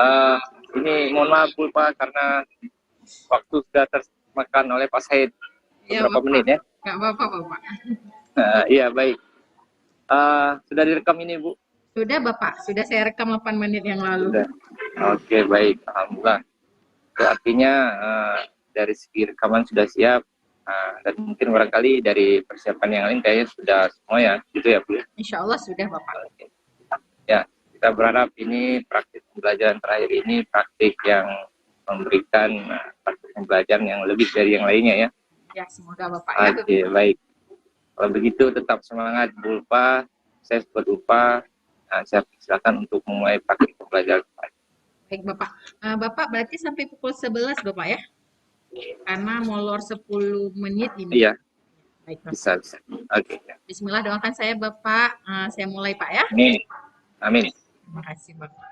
Eh, ini mohon maaf Bu Pak karena waktu sudah termakan oleh Pak Said Ya, beberapa Bapak. menit ya. Nggak apa-apa, Bapak. Iya baik. Sudah direkam ini Bu? Sudah, Bapak. Sudah saya rekam 8 menit yang lalu. Sudah. Oke baik, alhamdulillah. Itu artinya dari segi rekaman sudah siap. Dan mungkin barangkali dari persiapan yang lain kayaknya sudah semua ya, gitu ya Bu? Insya Allah sudah, Bapak. Oke. Ya, kita berharap ini praktik pembelajaran terakhir ini praktik yang memberikan praktik pembelajaran yang lebih dari yang lainnya ya. Ya, semoga Bapak ya. Oke, baik. Kalau begitu tetap semangat Bu Ulfa, saya buat Ulfa. Saya silakan untuk memulai praktik pembelajaran. Baik, Bapak. Bapak berarti sampai pukul 11, Bapak ya? Karena molor 10 menit ini. Iya. Baik, Bapak. Bisa. Oke. Bismillah, doakan saya, Bapak. Saya mulai, Pak ya. Amin. Terima kasih, Bapak.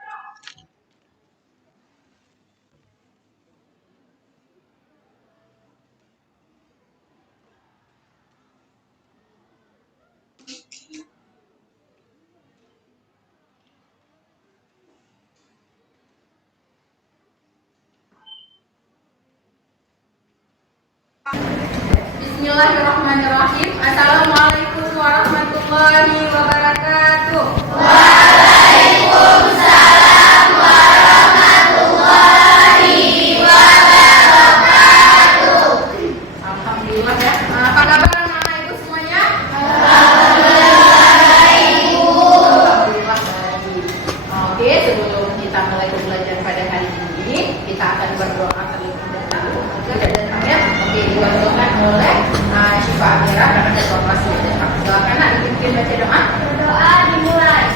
Bismillahirrahmanirrahim. Assalamualaikum warahmatullahi wabarakatuh. Waalaikumsalam warahmatullahi wabarakatuh. Alhamdulillah ya. Apa kabar anak-anak ibu semuanya? Alhamdulillah ibu. Alhamdulillah baik. Oke, sebelum kita mulai pembelajaran pada hari ini, kita akan berdoa terlebih dahulu. Oke, dibantukan oleh Syifa Amira karena ketua kelas ini. Silakan nak dipimpin baca doa. Doa dimulai.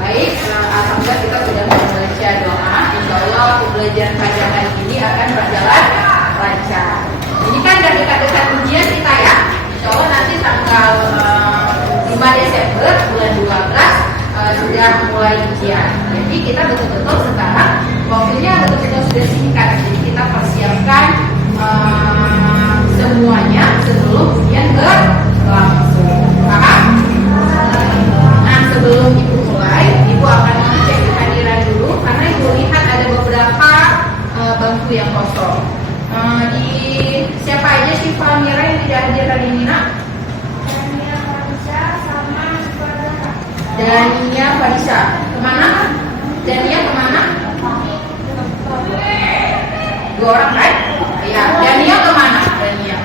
Baik, alhamdulillah kita sudah membaca doa. Insya Allah pembelajaran pada hari ini akan berjalan lancar. Ini kan udah dekat-dekat ujian kita ya. Insya Allah nanti tanggal 5 Desember bulan 12 sudah mulai ujian. Jadi kita betul-betul sekarang waktunya betul-betul sudah singkat. Jadi kita persiapkan semuanya sebelum ujian berlangsung. Paham? Nah, sebelum ibu mulai, ibu akan mengecek kehadiran dulu karena ibu lihat ada beberapa bangku yang kosong. Di siapa aja sih Pak Mira yang tidak hadir hari ini nak? Dania Farisa sama Farisa. Dania Farisa kemana? Dania kemana? Dua orang kan? Iya. Dania kemana? Dania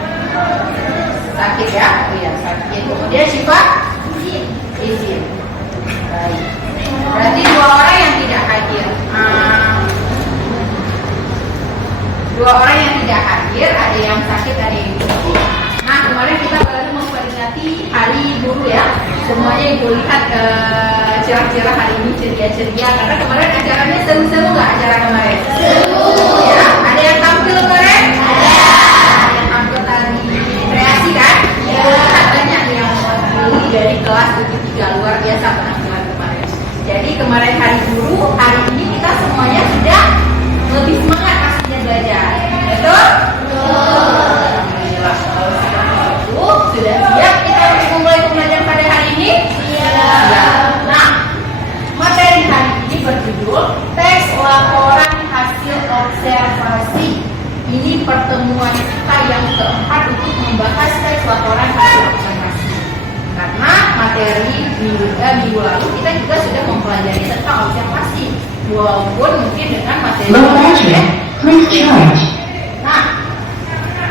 sakit ya? Iya sakit. Kemudian Syifa izin. Baik. Berarti dua orang yang tidak hadir. Dua orang yang tidak hadir, ada yang sakit, ada yang izin. Nah, kemarin kita baru memperingati Hari Guru ya. Semuanya ibu lihat cerah-cerah hari ini ceria-ceria karena kemarin acaranya seru-seru nggak acara kemarin? Seru. Ya, ada yang tampil kemarin? Ada. Ada yang tampil tadi kreasi kan? Ya. Lihat banyak yang mewakili dari kelas 73 luar biasa penampilan kemarin. Jadi kemarin Hari Guru, hari ini kita semuanya sudah lebih semangat pastinya belajar. Betul? Alhamdulillah. Kalau seperti itu sudah siap kita untuk memulai pembelajaran pada hari ini? Iya. Nah, materi hari ini berjudul teks laporan hasil observasi. Ini pertemuan kita yang keempat untuk membahas teks laporan hasil observasi. Karena materi minggu lalu kita juga sudah mempelajari tentang observasi, walaupun mungkin dengan materi Nah,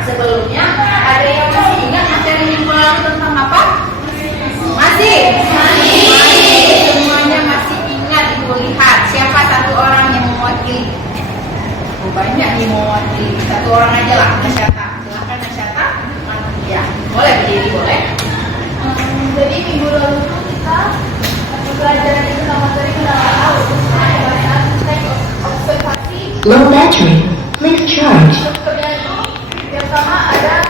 sebelumnya ada yang masih ingat materi minggu lalu tentang apa? Masih? Semuanya masih ingat. Ibu lihat siapa satu orang yang mewakili? Banyak nih mewakili. Satu orang Low battery. Please charge. Strukturnya itu yang pertama ada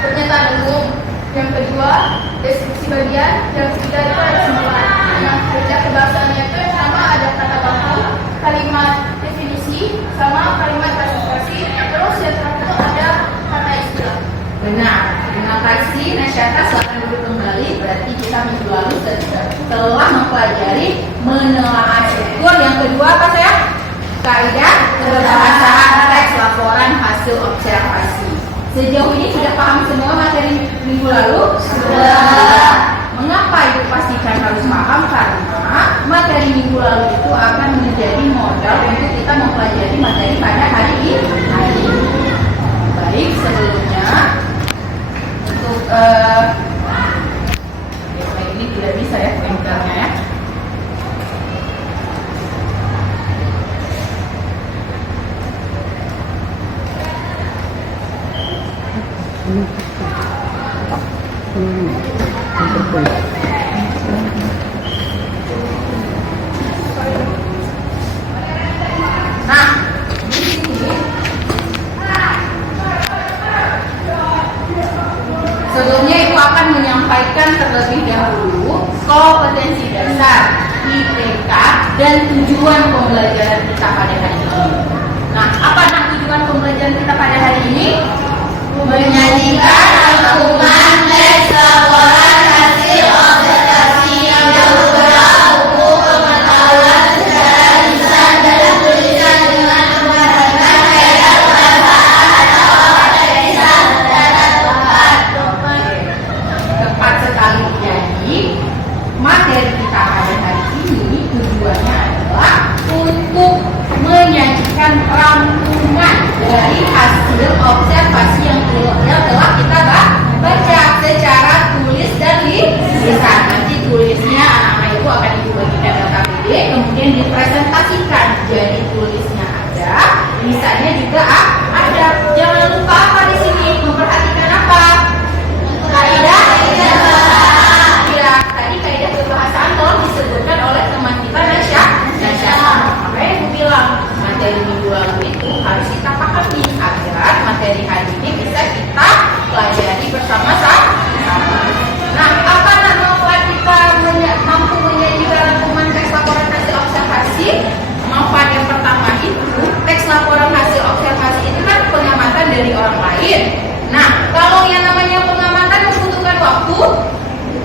pernyataan umum, yang kedua deskripsi bagian, yang ketiga itu ada kesimpulan. Nah, kerja kebahasaannya itu yang pertama ada kata baku, kalimat definisi, sama kalimat klasifikasi, terus yang terakhir itu ada kata istilah. Benar. Terima kasih Nasyata, silakan duduk kembali. Berarti kita minggu lalu telah mempelajari menelaah struktur. Yang kedua apa saya? Kaidah berbahasaan teks laporan hasil observasi. Sejauh ini sudah paham semua materi minggu lalu? Sudah. Mengapa itu pastikan harus paham? Karena materi minggu lalu itu akan menjadi modal untuk kita mempelajari materi pada hari ini. Baik, sebelumnya untuk ini tidak bisa ya pointernya ya. Nah, di sini sebelumnya itu akan menyampaikan terlebih dahulu kompetensi dasar, IPK, dan tujuan pembelajaran kita pada hari ini. Nah, apa tujuan pembelajaran kita pada hari ini? Menyajikan rangkuman teks laporan hasil observasi yang berupa buku pengetahuan secara lisan dan tulisan dengan memperhatikan kaidah bahasaan atau lisan secara tepat sekali. Jadi materi kita pada hari ini tujuannya adalah untuk menyajikan rangkuman dari hasil observasi yang telah kita baca secara tulis dan lisan. Nanti tulisnya anak-anak itu akan ibu bagikan ke KPD, kemudian dipresentasikan. Jadi tulisnya ada, lisannya juga ada. Jangan lupa apa di sini, memperhatikan apa? Kaidah ya, tadi kaidah berbahasaan telah disebutkan oleh teman kita Nasya. Apa yang aku bilang, materi minggu lalu itu harus kita pahami agar materi hari ini bisa kita pelajari bersama-sama. Nah, apa manfaat kita mampu menyajikan rangkuman teks laporan hasil observasi? Manfaat yang pertama itu, teks laporan hasil observasi itu kan pengamatan dari orang lain. Nah, kalau yang namanya pengamatan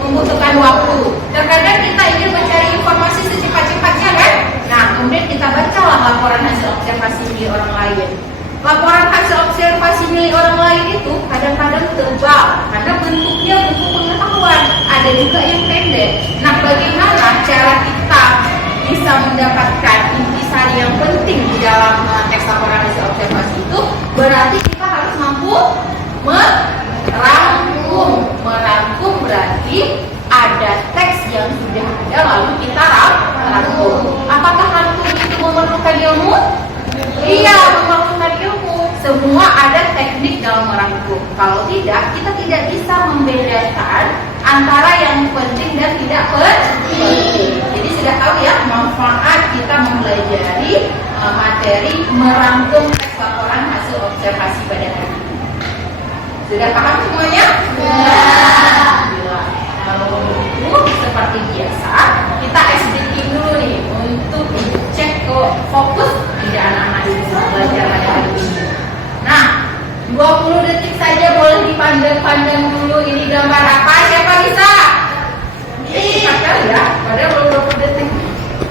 membutuhkan waktu. Terkadang kita ingin mencari informasi secepat-cepatnya kan? Nah, kemudian kita bacalah laporan hasil observasi milik orang lain. Laporan hasil observasi milik orang lain itu kadang-kadang tebal karena bentuknya bentuk pengetahuan. Ada juga yang pendek. Nah, bagaimana cara kita bisa mendapatkan intisari yang penting di dalam teks laporan hasil observasi itu? Berarti kita harus mampu merangkum. Merangkum berarti ada teks yang sudah ada lalu kita rangkum. Apakah rangkum itu memerlukan ilmu? Iya, memerlukan ilmu. Semua ada teknik dalam merangkum. Kalau tidak, kita tidak bisa membedakan antara yang penting dan tidak penting. Jadi sudah tahu ya manfaat kita mempelajari materi merangkum teks laporan hasil observasi pada hari ini. Sudah paham semuanya? Alhamdulillah. Kalau begitu seperti biasa kita SDQ dulu nih untuk cek ke fokus tidak anak-anak ini belajar pada hari ini. Nah, 20 detik saja boleh dipandang-pandang dulu ini gambar apa? Siapa bisa? Cepat ya, padahal belum 20 detik.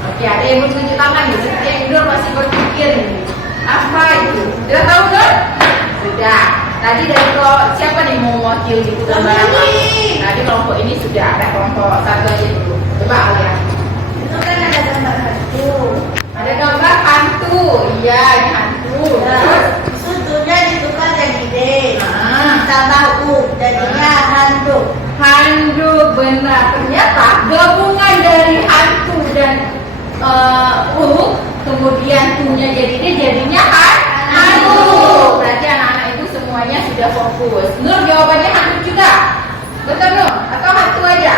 Oke, ada yang menunjuk tangan nih, yang dulu masih berpikir nih. Apa itu? Sudah tahu kan? Sudah. Tadi dari kelompok siapa nih mau mewakili di gambar apa? Tadi kelompok ini sudah ada kelompok satu aja dulu. Coba lihat. Itu kan ada gambar hantu. Ada gambar hantu. Iya, ini hantu. Terus Sudutnya ditukar jadi gede. nah, Tambah U, jadinya handuk. handuk benar. Ternyata gabungan dari hantu dan kemudian tunya jadi D jadinya hantu. Berarti anak-anak itu semuanya sudah fokus. Nur jawabannya hantu juga. Betul Nur? Atau hantu aja?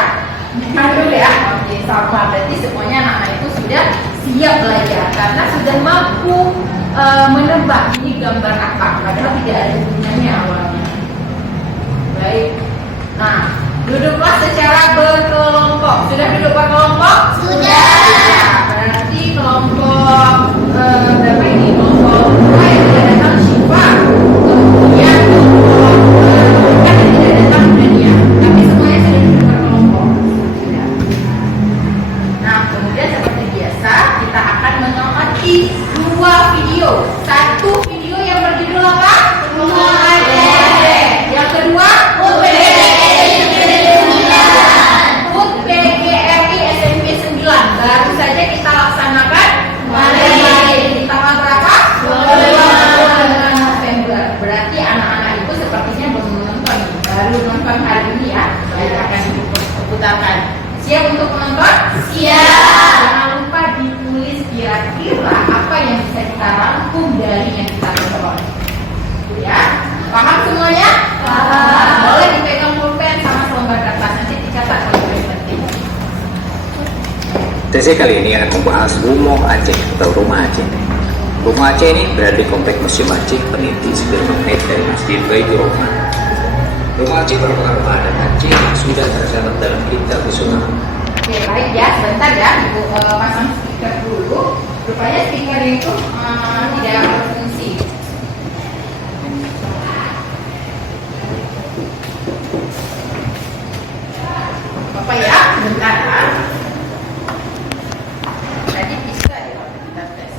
Hantu ya? Oke, sama. Berarti semuanya anak-anak itu sudah siap belajar karena sudah mampu menebak ini gambar apa, padahal tidak ada hubungannya awalnya. Baik, nah duduklah secara berkelompok. Sudah duduk berkelompok? Sudah. Berarti kelompok berapa ini? Kelompok yang tidak datang Syifa, kemudian kelompok yang tidak datang Nadia, tapi semuanya sudah duduk berkelompok. Sudah. Nah, kemudian seperti biasa kita akan mengamati 2 video. Satu video yang berjudul apa? Yang kedua PGRI SMP 9. Baru saja kita laksanakan di tanggal berapa? 2 November. Berarti anak-anak itu sepertinya belum menonton, baru nonton hari ini ya. Baik, akan diputarkan. Siap untuk menonton? Siap. Jangan lupa ditulis kira-kira apa yang bisa kita rangkum dari yang kita tonton. Ya, paham semuanya? Paham. Boleh dipegang pulpen sama selembar kertas, nanti dicatat kalau penting. TC kali ini akan membahas Rumah Aceh atau Rumah Aceh. Rumah Aceh ini berada di Komplek Museum Aceh peniti setir magnet dari Masjid Baitur Rahman. Rumah Aceh merupakan rumah adat Aceh yang sudah tercatat dalam kitab Sunnah. Oke, baik ya, sebentar ya, Ibu pasang speaker dulu. Rupanya speaker itu tidak berfungsi. Bapak ya, sebentar ya. Tadi bisa ya kita tes.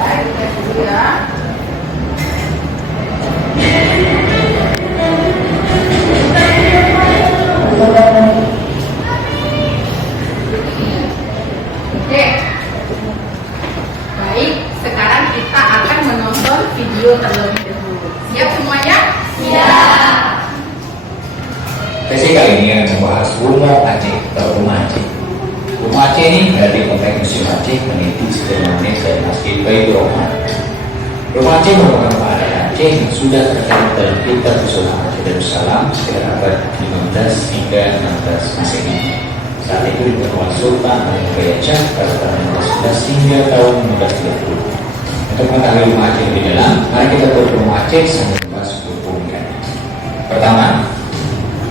Baik, kita dulu ya. Oke. Baik, sekarang kita akan menonton video terlebih dahulu. Siap semuanya? Siap. TC kali ini akan membahas Rumah Aceh atau Rumah Aceh. Rumah Aceh ini berada di Komplek Museum Aceh peniti setir magnet dari Masjid Baitur Rahman. Rumah Aceh merupakan rumah adat Aceh yang sudah tercatat dalam kitab Sunnah Aceh Darussalam sekitar abad 15 hingga 16 Masehi. Saat itu diperkuat Sultan Hamengkubuwono pada tahun 1511 hingga tahun 1530. Untuk mengetahui Rumah Aceh lebih dalam, mari kita ke Rumah Aceh sambil membahas hukumnya. Pertama,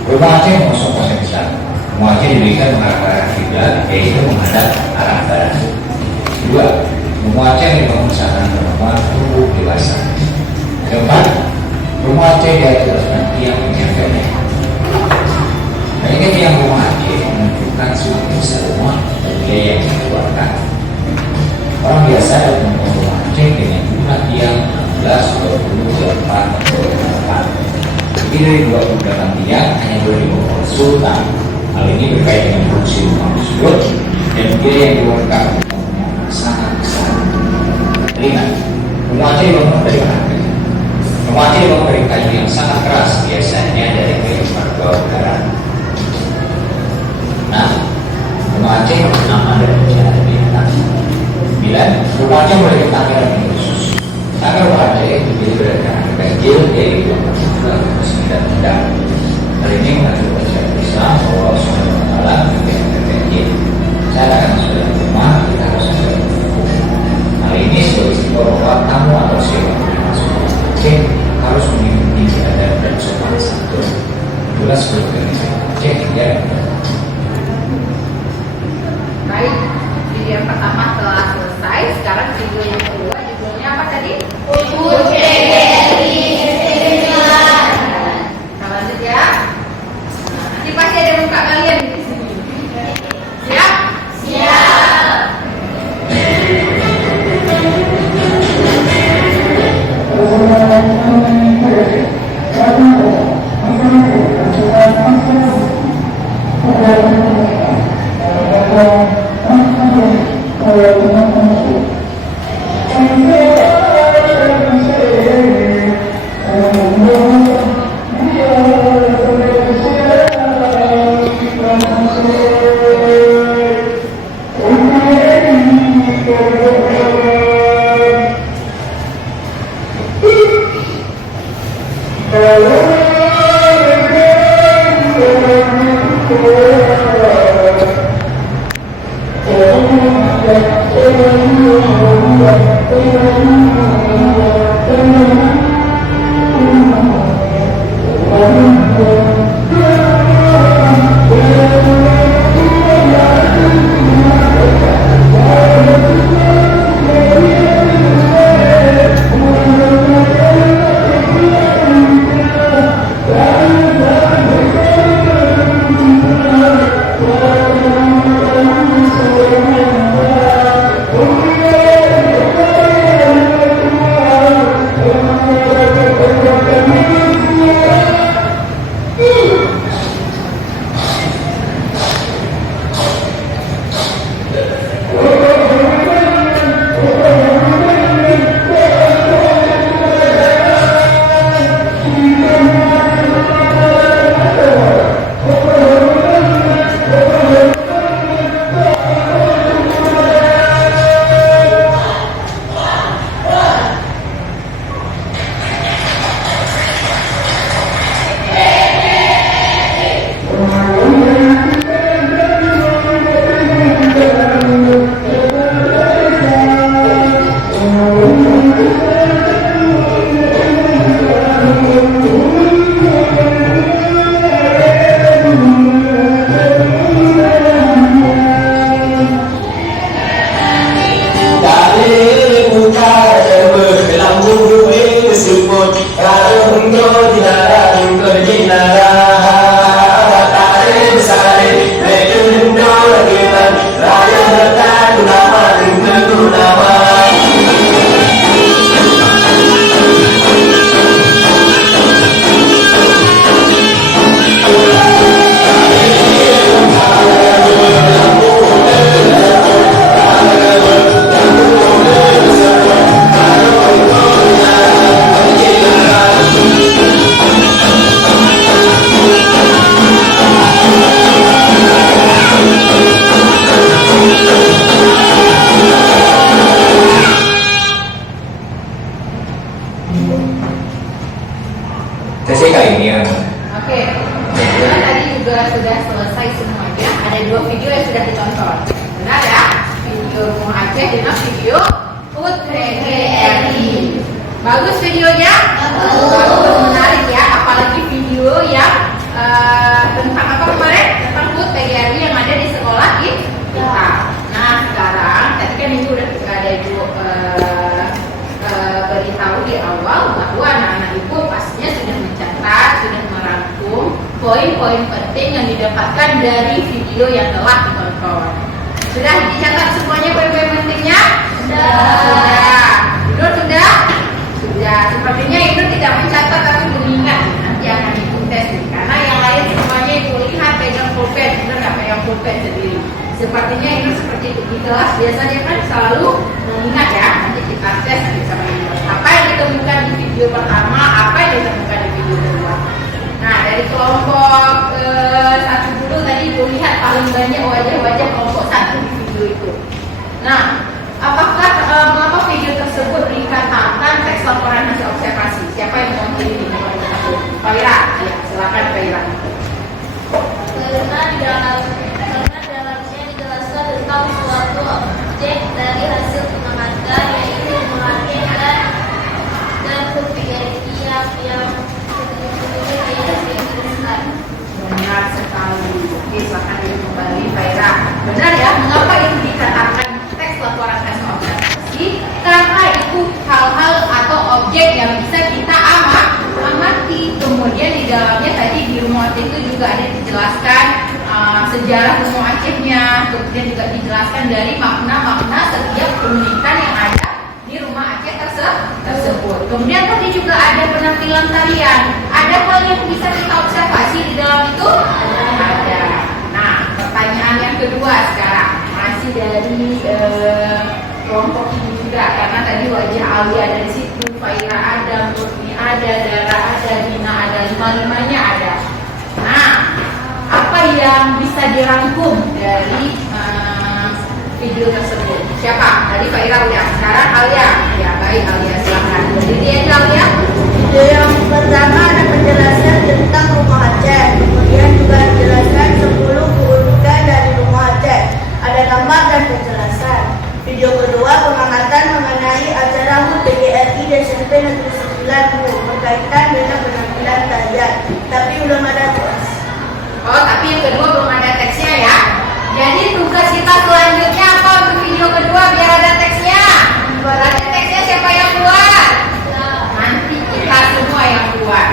Rumah Aceh mengusung konsep Islam. Rumah Aceh diberikan mengarah ke arah kiblat, yaitu menghadap arah barat. Kedua, Rumah Aceh dibangun saat perempuan tumbuh dewasa. Keempat, Rumah Aceh diatur dengan tiang penjaganya. Banyaknya tiang Rumah Aceh menunjukkan semakin besar rumah dan biaya yang dikeluarkan. Orang biasa dapat membangun Rumah Aceh dengan jumlah tiang 16, 20, 24, atau 28. Lebih dari 28 tiang hanya boleh dibawa oleh Sultan. Hal ini berkait dengan fungsi rumah tersebut dan biaya yang dikeluarkan sangat besar. Kelima, Rumah Aceh dibangun dari kayu. Rumah Aceh dibangun dari kayu yang sangat keras, biasanya dari kayu marga udara. Nah, Rumah Aceh nama dari cara binatang. 9. Rumah Aceh memiliki tangga yang khusus. Tangga Rumah Aceh terdiri dari tangga ganjil dari 29 bidang. Hal ini mengatur ajaran Islam bahwa Subhanahu wa Ta'ala memiliki tangga ganjil. Cara sudah rumah kita harus ada hukum. Hal ini sebagai simbol bahwa tamu atau siapa yang masuk Rumah Aceh harus mengikuti adab dan sopan santun. Itulah seluruh Indonesia Aceh hingga Baik, video yang pertama telah selesai. Sekarang video yang kedua, judulnya apa tadi? PGRI SMP 9. Kita lanjut ya. Nanti pasti ada muka kalian di sini. Siap? Siap. Thank you. ini ya. Oke, video tadi juga sudah selesai semuanya. Ada 2 video yang sudah ditonton. Benar ya? Video Rumah Aceh dan video HUT PGRI. Bagus videonya? Bagus, menarik ya. Apalagi video yang tentang apa kemarin? Tentang HUT PGRI yang ada di sekolah kita. Nah, sekarang tadi kan ibu udah ada ibu beritahu di awal bahwa anak-anak ibu pastinya sudah mencatat, sudah merangkum poin-poin penting yang didapatkan dari video yang telah ditonton. Sudah dicatat semuanya poin-poin pentingnya? Sudah. Ibu sudah? Sudah. Sepertinya ibu tidak mencatat tapi mengingat. Nanti akan ibu tes nih. Karena yang lain semuanya ibu lihat pegang pulpen, benar nggak pegang pulpen sendiri. Sepertinya itu seperti itu di kelas biasanya kan selalu mengingat ya. Nanti kita tes nanti sama ibu. Apa yang ditemukan di video pertama, apa yang ditemukan di video kedua. Nah, dari kelompok 1 dulu tadi ibu lihat paling banyak wajah-wajah kelompok 1 di video itu. Nah, apakah mengapa video tersebut dikatakan teks laporan hasil observasi? Siapa yang mau pilih ini? Pak Ira, ya, silakan Pak Ira. Karena dalamnya dijelaskan tentang suatu objek dari hasil pengamatan, yaitu memakai dan kepikiran yang Benar sekali. Oke, silakan ibu kembali Pak Ira. Benar ya, mengapa itu dikatakan teks laporan hasil observasi? Karena itu hal-hal atau objek yang bisa kita amati. Kemudian di dalamnya tadi di Rumah Aceh itu juga ada dijelaskan sejarah Rumah Acehnya, kemudian juga dijelaskan dari makna-makna setiap keunikan yang ada di Rumah Aceh tersebut. Kemudian tadi juga ada penampilan tarian. Ada hal yang bisa kita observasi di dalam itu? Ada. Nah, pertanyaan yang kedua sekarang masih dari kelompok ini juga, karena tadi wajah Ali ada di situ, Faira ada, Murni ada, Dara ada, Dina ada, 5-5-nya ada. Nah, apa yang bisa dirangkum dari video tersebut? Siapa? Tadi Faira udah. Sekarang Alia. Ya baik Alia, silakan. Jadi dia aja Alia. Video yang pertama ada penjelasan tentang Rumah Aceh. Kemudian juga dijelaskan 10 keunikan dari Rumah Aceh. Ada gambar dan penjelasan. Video kedua pengamatan mengenai acara HUT PGRI dan SMP Negeri 9 berkaitan dengan penampilan tarian. Tapi belum ada teks. Oh, tapi yang kedua belum ada teksnya ya. Jadi tugas kita selanjutnya apa untuk video kedua biar ada teksnya? Berarti teksnya siapa yang buat? Nanti kita semua yang buat.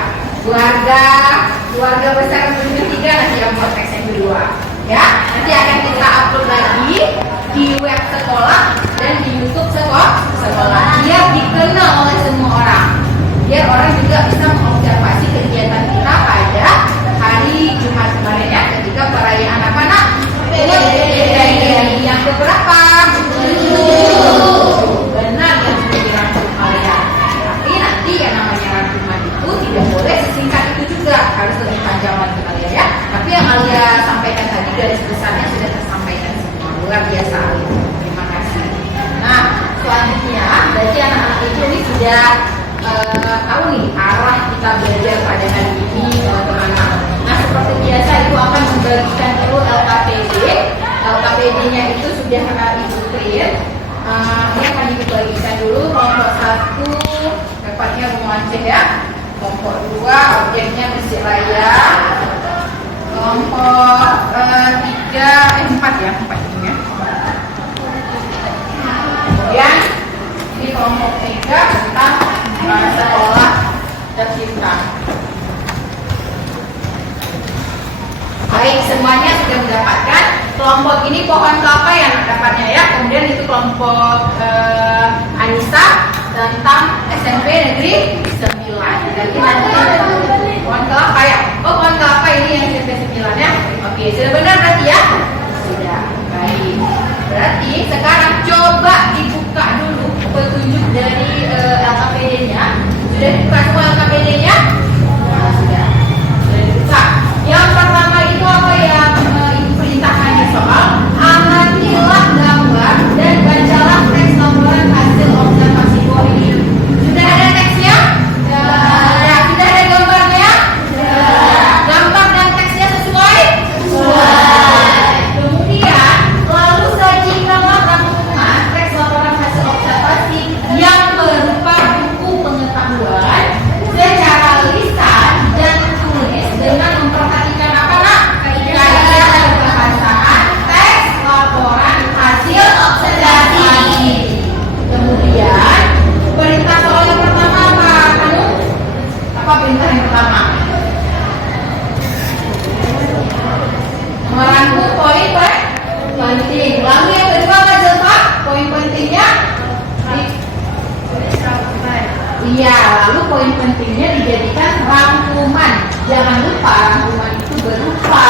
Keluarga besar video 3 nanti yang buat teks yang kedua. Ya, nanti akan kita upload lagi di web sekolah dan di YouTube sekolah. Biar dikenal oleh semua orang. Biar orang juga bisa mengobservasi kegiatan kita pada hari Jumat kemarin ya, ketika perayaan apa nak? Yang keberapa? Benar yang sudah dirangkum kalian. Tapi nanti yang namanya rangkuman itu tidak boleh sesingkat itu juga, harus lebih panjang lagi kalian ya. Tapi yang Alia sampaikan tadi garis besarnya sudah tersampaikan semua. Luar biasa Alia. Terima kasih. Nah, selanjutnya berarti anak-anak itu ini sudah tahu nih arah kita belajar pada hari ini kemana. Nah, seperti biasa Ibu akan membagikan dulu LKPD. LKPD-nya itu sudah Ibu print. Ini akan Ibu bagikan dulu. Kelompok 1 tepatnya Rumah Aceh ya. Kelompok 2 objeknya Mesir Raya. Kelompok 4 ya, 4 ini ya. Kemudian ini kelompok 3 tentang sekolah tercinta. Baik, semuanya sudah mendapatkan. Kelompok ini pohon kelapa yang dapatnya ya. Kemudian itu kelompok Anissa tentang SMP Negeri 9. Jadi nanti pohon kelapa ya. Oh, pohon kelapa ini yang SMP 9 ya. Oke, sudah benar berarti ya? Sudah. Baik. Berarti sekarang coba dibuka dulu petunjuk dari LKPD-nya. Sudah dibuka semua LKPD-nya? Nah, sudah. Sudah dibuka. Yang pertama itu apa yang Ibu perintahkan di soal? Amatilah gambar dan bacalah teks laporan hasil observasi poin. Sudah ada teksnya? Sudah ada. Sudah ada gambarnya? Sudah Iya, lalu poin pentingnya dijadikan rangkuman. Jangan lupa rangkuman itu berupa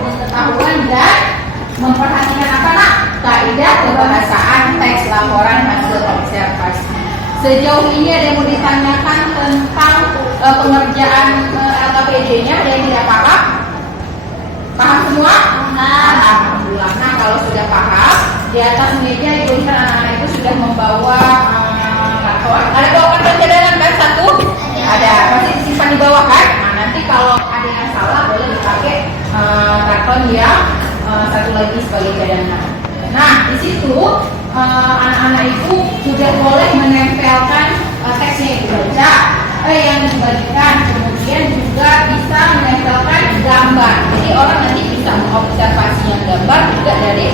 pengetahuan dan memperhatikan apa nak? Kaidah kebahasaan teks laporan hasil observasi. Sejauh ini ada yang mau ditanyakan tentang pengerjaan LKPD-nya, ada yang tidak paham? Paham semua? Alhamdulillah. Nah, kalau sudah paham, di atas meja ibu anak-anak itu sudah membawa karton. Ada bawa karton cadangan kan satu? Ada. Masih disimpan di bawah kan? Nah, nanti kalau ada yang salah boleh dipakai karton yang satu lagi sebagai cadangan. Nah, di situ anak-anak itu sudah boleh menempelkan teksnya yang dibaca, yang dibagikan, kemudian juga bisa menempelkan gambar. Jadi orang nanti bisa mengobservasi yang gambar juga dari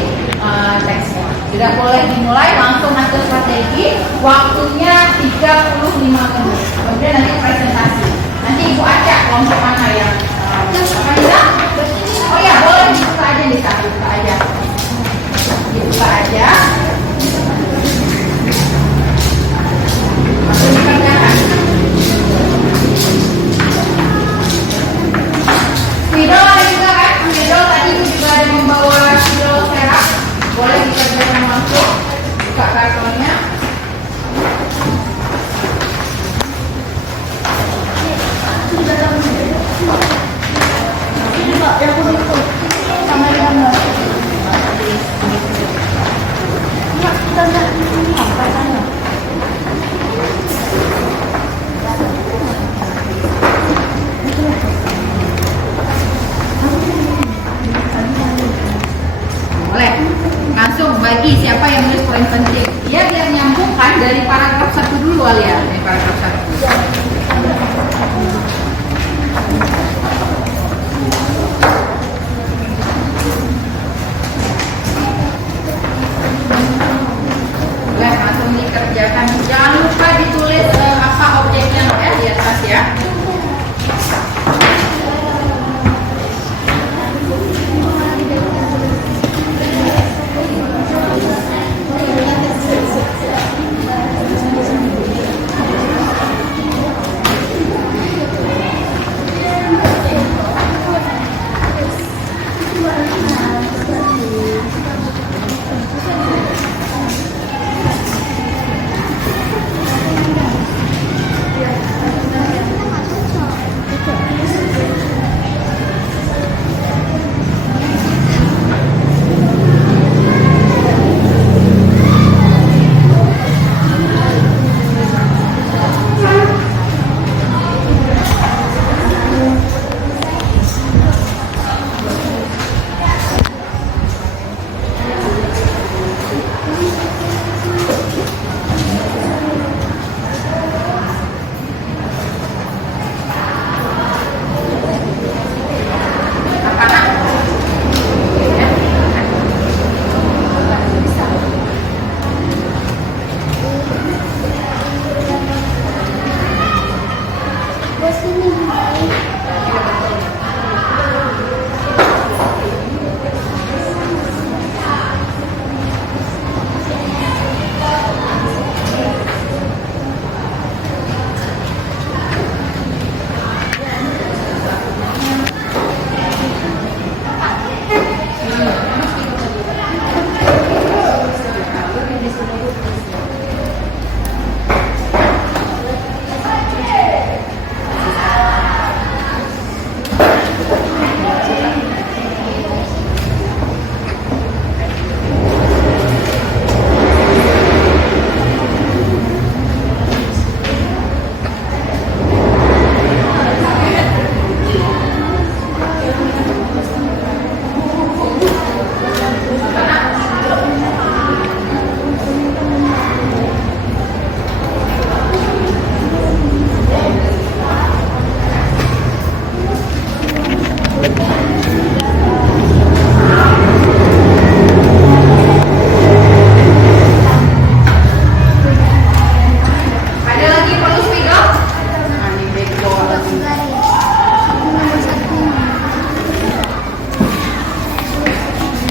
teksnya. Sudah boleh dimulai, langsung masuk strategi. Waktunya 35 menit. Kemudian nanti presentasi. Nanti ibu acak kelompok mana yang apa ya? Oh ya, boleh dibuka aja nih, buka aja. Dibuka aja. Langsung dikerjakan. Spidol ada juga kan? Spidol tadi juga ada membawa spidol serak. Boleh dikerjakan langsung. Buka kartonnya. Boleh langsung bagi siapa yang nulis poin penting. Ya, biar nyambungkan dari paragraf 1 dulu Alia. Dari paragraf 1. Boleh langsung dikerjakan. Jangan lupa ditulis apa objeknya ya di atas ya.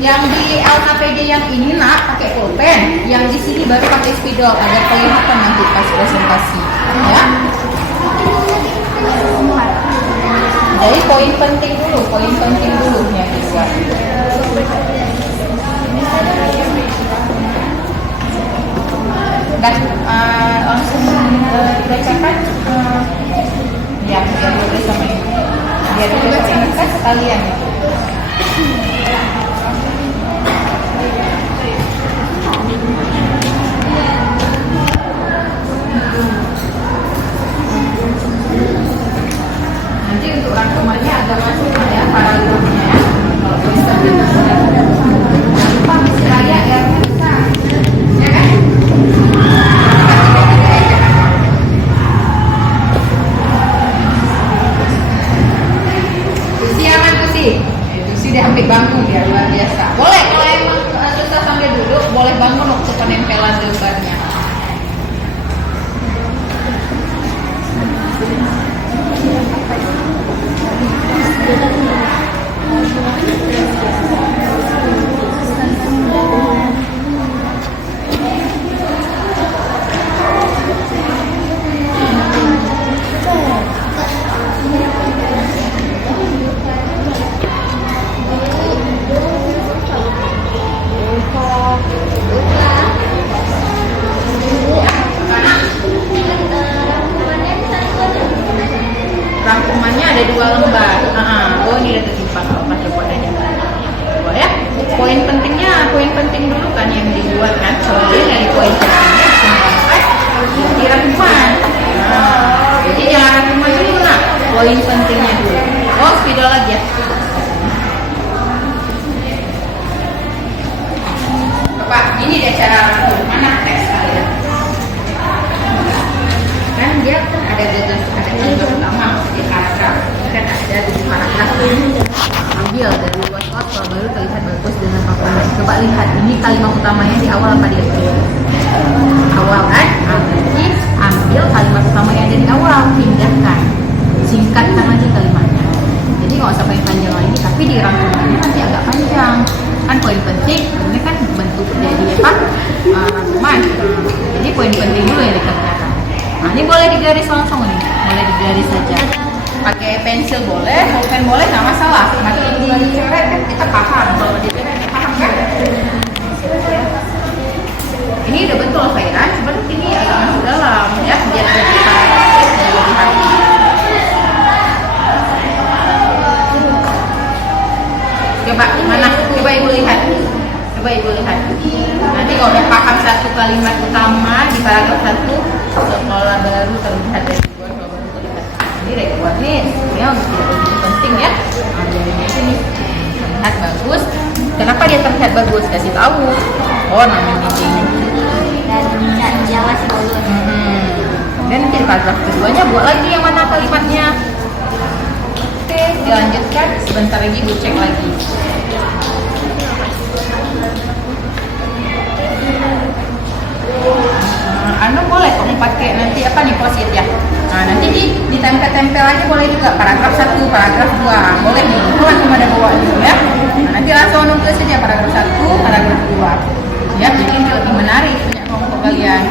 Yang di LKPD yang ini nak pakai pulpen, yang di sini baru pakai spidol agar kelihatan nanti pas presentasi. Ya. poin penting dulu yang dibuat. Dan langsung dibacakan ya biar boleh sama ibu, biar kita ingatkan sekalian ya. Nanti untuk rangkumannya agak masuk ya paragrafnya ya. Kalau tulisan lupa misi raya ya bisa ya kan. Tusi aman tusi. Tusi dia ambil bangun ya luar biasa. Boleh kalau emang susah sampai duduk boleh bangun waktu penempelan lembarnya. Rangkumannya ada 2 lembar. Oh ini ada tersimpan kalau pas repot aja. Ya. Poin penting dulu kan yang dibuat kan. Soalnya dari poin pentingnya dikembangkan di rangkuman. Jadi jangan rangkuman dulu nak. Poin pentingnya dulu. Oh spidol lagi ya. Bapak, ini dia cara rangkum. Mana teks kalian? Kan dia ada gagas utama di paragraf kan ada di paragraf ambil dari luas kalau baru terlihat bagus dengan paparan. Coba lihat ini kalimat utamanya di awal apa di akhir? Awal kan? Berarti ambil kalimat utama yang ada di awal, pindahkan, singkatkan lagi kalimatnya. Jadi nggak usah panjang lagi, tapi di rangkumannya nanti agak panjang. Kan poin penting, ini kan bentuk jadi apa? Rangkuman. Jadi poin penting dulu yang dikerjakan. Nah, ini boleh digaris langsung nih, boleh digaris saja. Pakai pensil boleh, pulpen boleh, nggak masalah. Nanti di coret kan kita paham, kalau di coret paham kan? Ini udah betul Fairan, cuma ini agak masuk dalam ya, biar lebih hati. Coba mana? Coba ibu lihat. Nanti kalau udah paham satu kalimat utama di paragraf 1, sekolah baru terlihat dari luar, sekolah baru terlihat. Jadi record nih, ya tidak begitu penting ya. Jadi di sini terlihat bagus. Kenapa dia terlihat bagus? Kasih tahu. Oh namanya ini. Dan jelas dulu. Dan nanti di paragraf keduanya buat lagi yang mana kalimatnya. Oke, dilanjutkan. Sebentar lagi gue cek lagi. Boleh kamu pakai nanti apa nih post-it ya. Nah nanti ditempel-tempel aja boleh juga paragraf 1, paragraf 2 boleh nih. Itu langsung ada bawa dulu ya. Nah, nanti langsung nulis saja paragraf 1, paragraf 2 ya. Jadi ini lebih menarik punya kelompok kalian.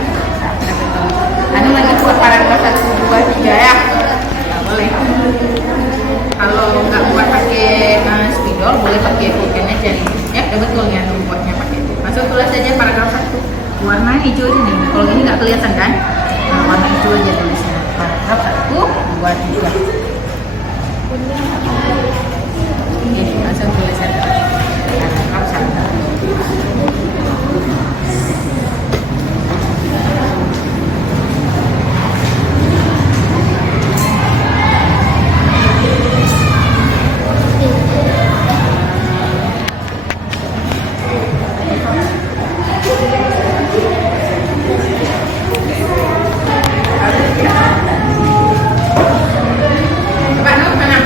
Nah, lagi buat paragraf 1, 2, 3 ya. Nah, boleh. Kalau nggak buat pakai spidol boleh pakai pulpen aja nih. Ya udah betul ya buatnya pakai itu. Langsung tulis saja paragraf 1. Warna hijau aja nih, kalau ini nggak kelihatan kan? Nah, warna hijau aja tulisnya. Paragraf 1, 2, 3. Oke, langsung tulis aja. Paragraf 1. Coba Nur, mana?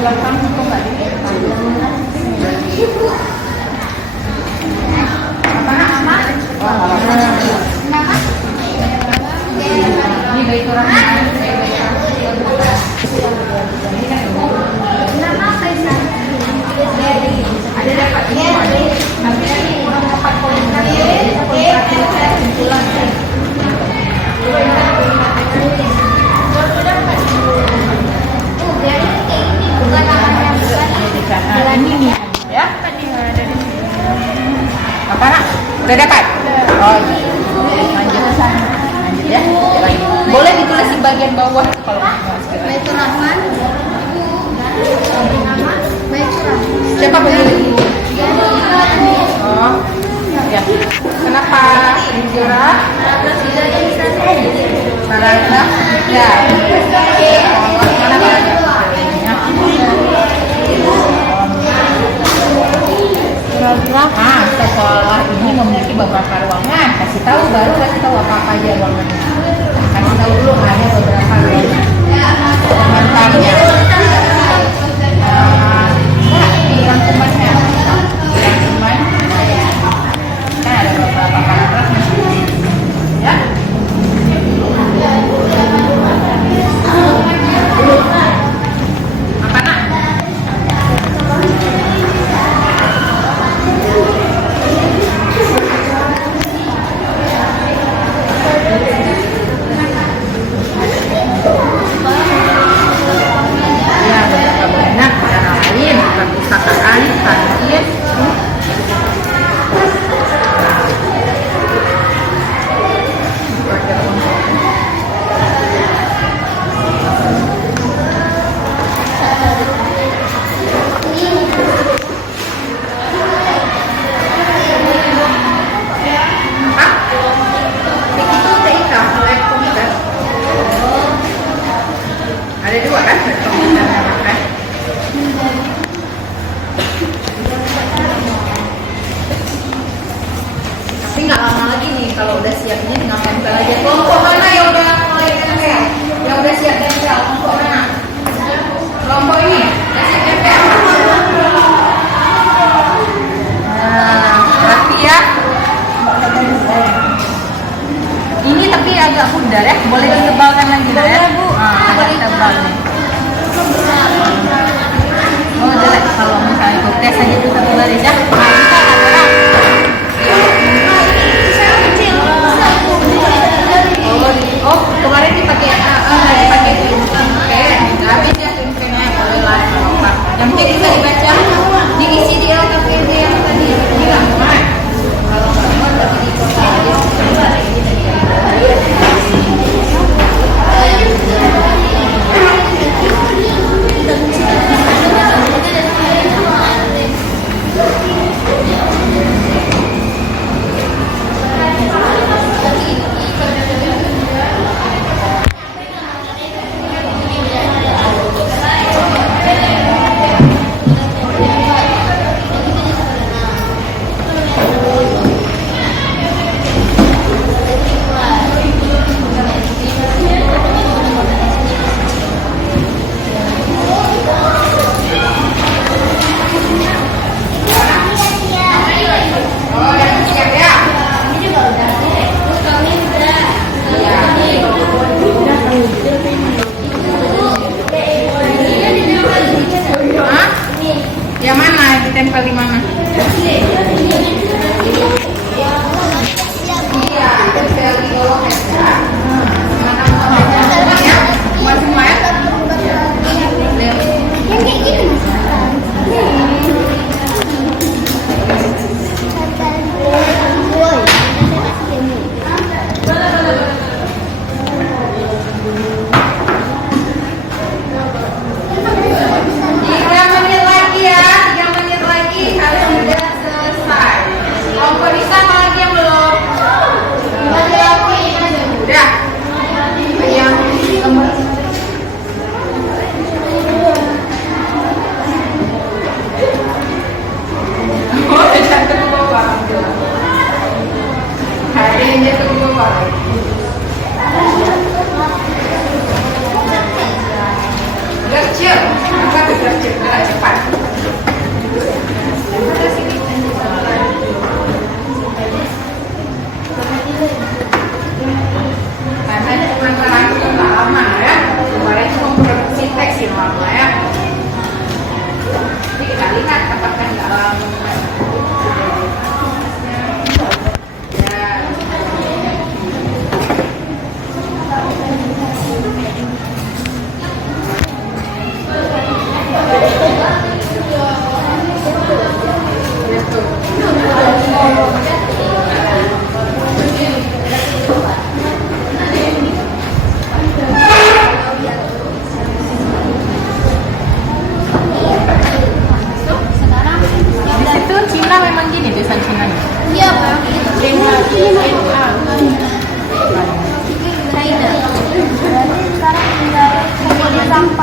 belakang kok nggak di apa? Ini bayi kurang ada dapat tapi kurang 4 poin ini ya apa nak udah dapat oh lanjut ya boleh ditulis di bagian bawah kalau Baitur Rahman. Baitur Rahman. siapa pemilik oh ya kenapa Jura Barangnya ya mana barangnya sekolah ini memiliki beberapa ruangan. Kasih tahu apa aja ruangannya. Kasih tahu dulu ada beberapa ruangan. Komentarnya. Rangkumannya. Rangkuman. Kan ada beberapa paragraf. Ya. Apa nak? Perpustakaan, parkir, ada dua kan? Tapi nggak lama lagi nih kalau udah siapnya tinggal tempel aja. Kelompok mana yang udah mulai tempel? Yang udah siap tempel? Kelompok mana? Kelompok ini udah siap tempel. Nah, rapi ya. Ini tapi agak pudar ya. Boleh ditebalkan lagi ya? Bu. Agak tebal nih. Oh jelek kalau misalnya ikut tes aja tuh satu baris ya. Oh kemarin dipakai habis ya template-nya boleh lah apa. Yang penting bisa dibaca diisi di LKPD yang tadi ini nggak muat. Kalau nggak muat tapi dicoba aja. Yang mana? Ditempel di mana? Iya, tempel di bawah aja. Mana ya? Semua ya? Yang kayak gitu Tiga menit lagi harus tulisan Cina. Iya, Pak. Ini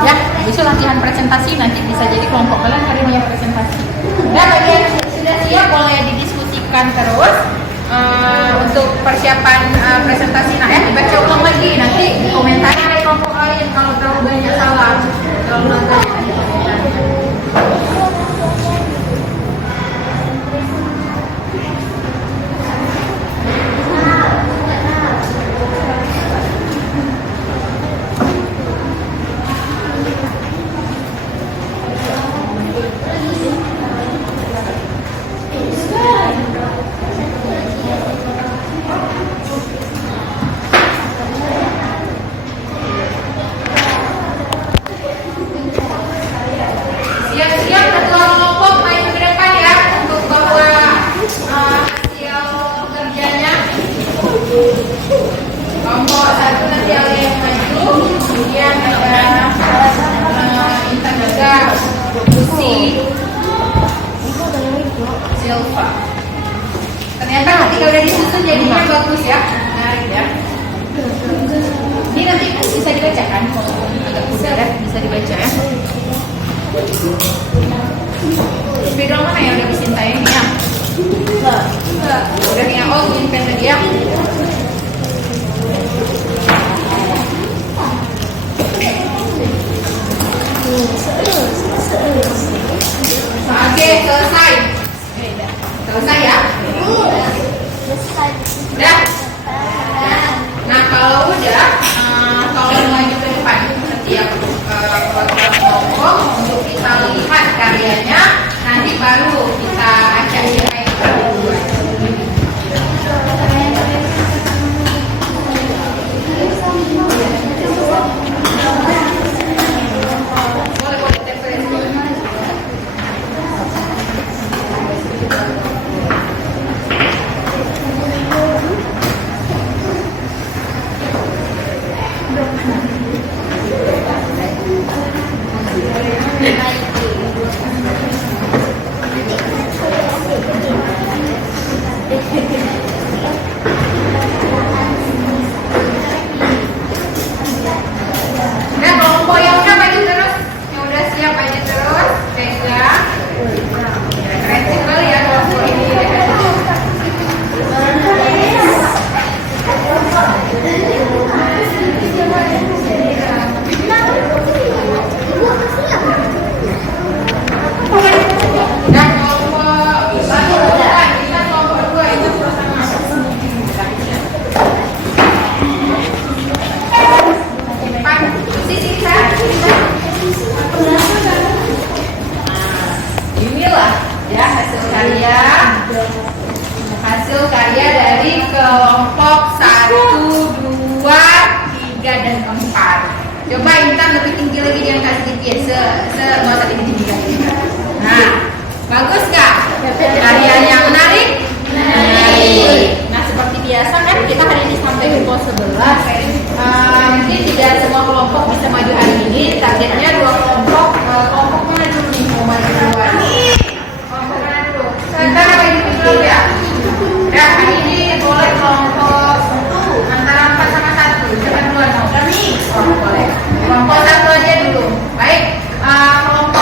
Ya, besok latihan presentasi, nanti bisa jadi kelompok kalian hari ini presentasi. Nah, bagian sudah siap boleh didiskusikan terus untuk persiapan presentasi. Nah, ya dibaca ulang lagi, nanti komentarnya dari kelompok lain kalau terlalu banyak salah, terlalu banyak komentarnya. Siap-siap ketua kelompok maju ke depan ya untuk bawa hasil kerjanya. Kelompok satu nanti ada yang maju, kemudian ada Intan juga, Lucy, Silva. Ternyata ketika udah disusun jadinya bagus ya, menarik ya. Ini nanti bisa dibacakan, agak besar ya, bisa dibaca ya. Spidol mana yang udah bisa tayang ya? Udah yang Inpen tadi ya. Oke, selesai. Selesai ya? Udah? Nah, kalau udah, tolong maju ke depan setiap kelompok untuk kita lihat karyanya. Nanti baru kita acak nilai berdua. Boleh TPS. Nah, kelompok yang udah maju terus, yang udah siap maju terus, pegang. Keren sekali ya kelompok ini. Dan kelompok kita kelompok 2 itu pertama. Depan sisi saya. Inilah ya hasil karya dari kelompok 1, 2, 3 dan 4. Coba Intan lebih tinggi lagi di angka sedikit, nggak usah tinggi lagi. Nah, bagus nggak? Karya yang menarik? Menarik. Nah, seperti biasa kan kita hari ini sampai ke pos 11. Mungkin tidak semua kelompok bisa maju hari ini. Targetnya 2 kelompok. Kelompok mana dulu nih? Mau maju duluan? Kelompok mana dulu? Sementara maju dulu ya. Nah, hari ini boleh kelompok 1 antara 4 sama 1. Jangan duluan mau kami. Boleh. Kelompok 1 aja dulu. Baik. Kelompok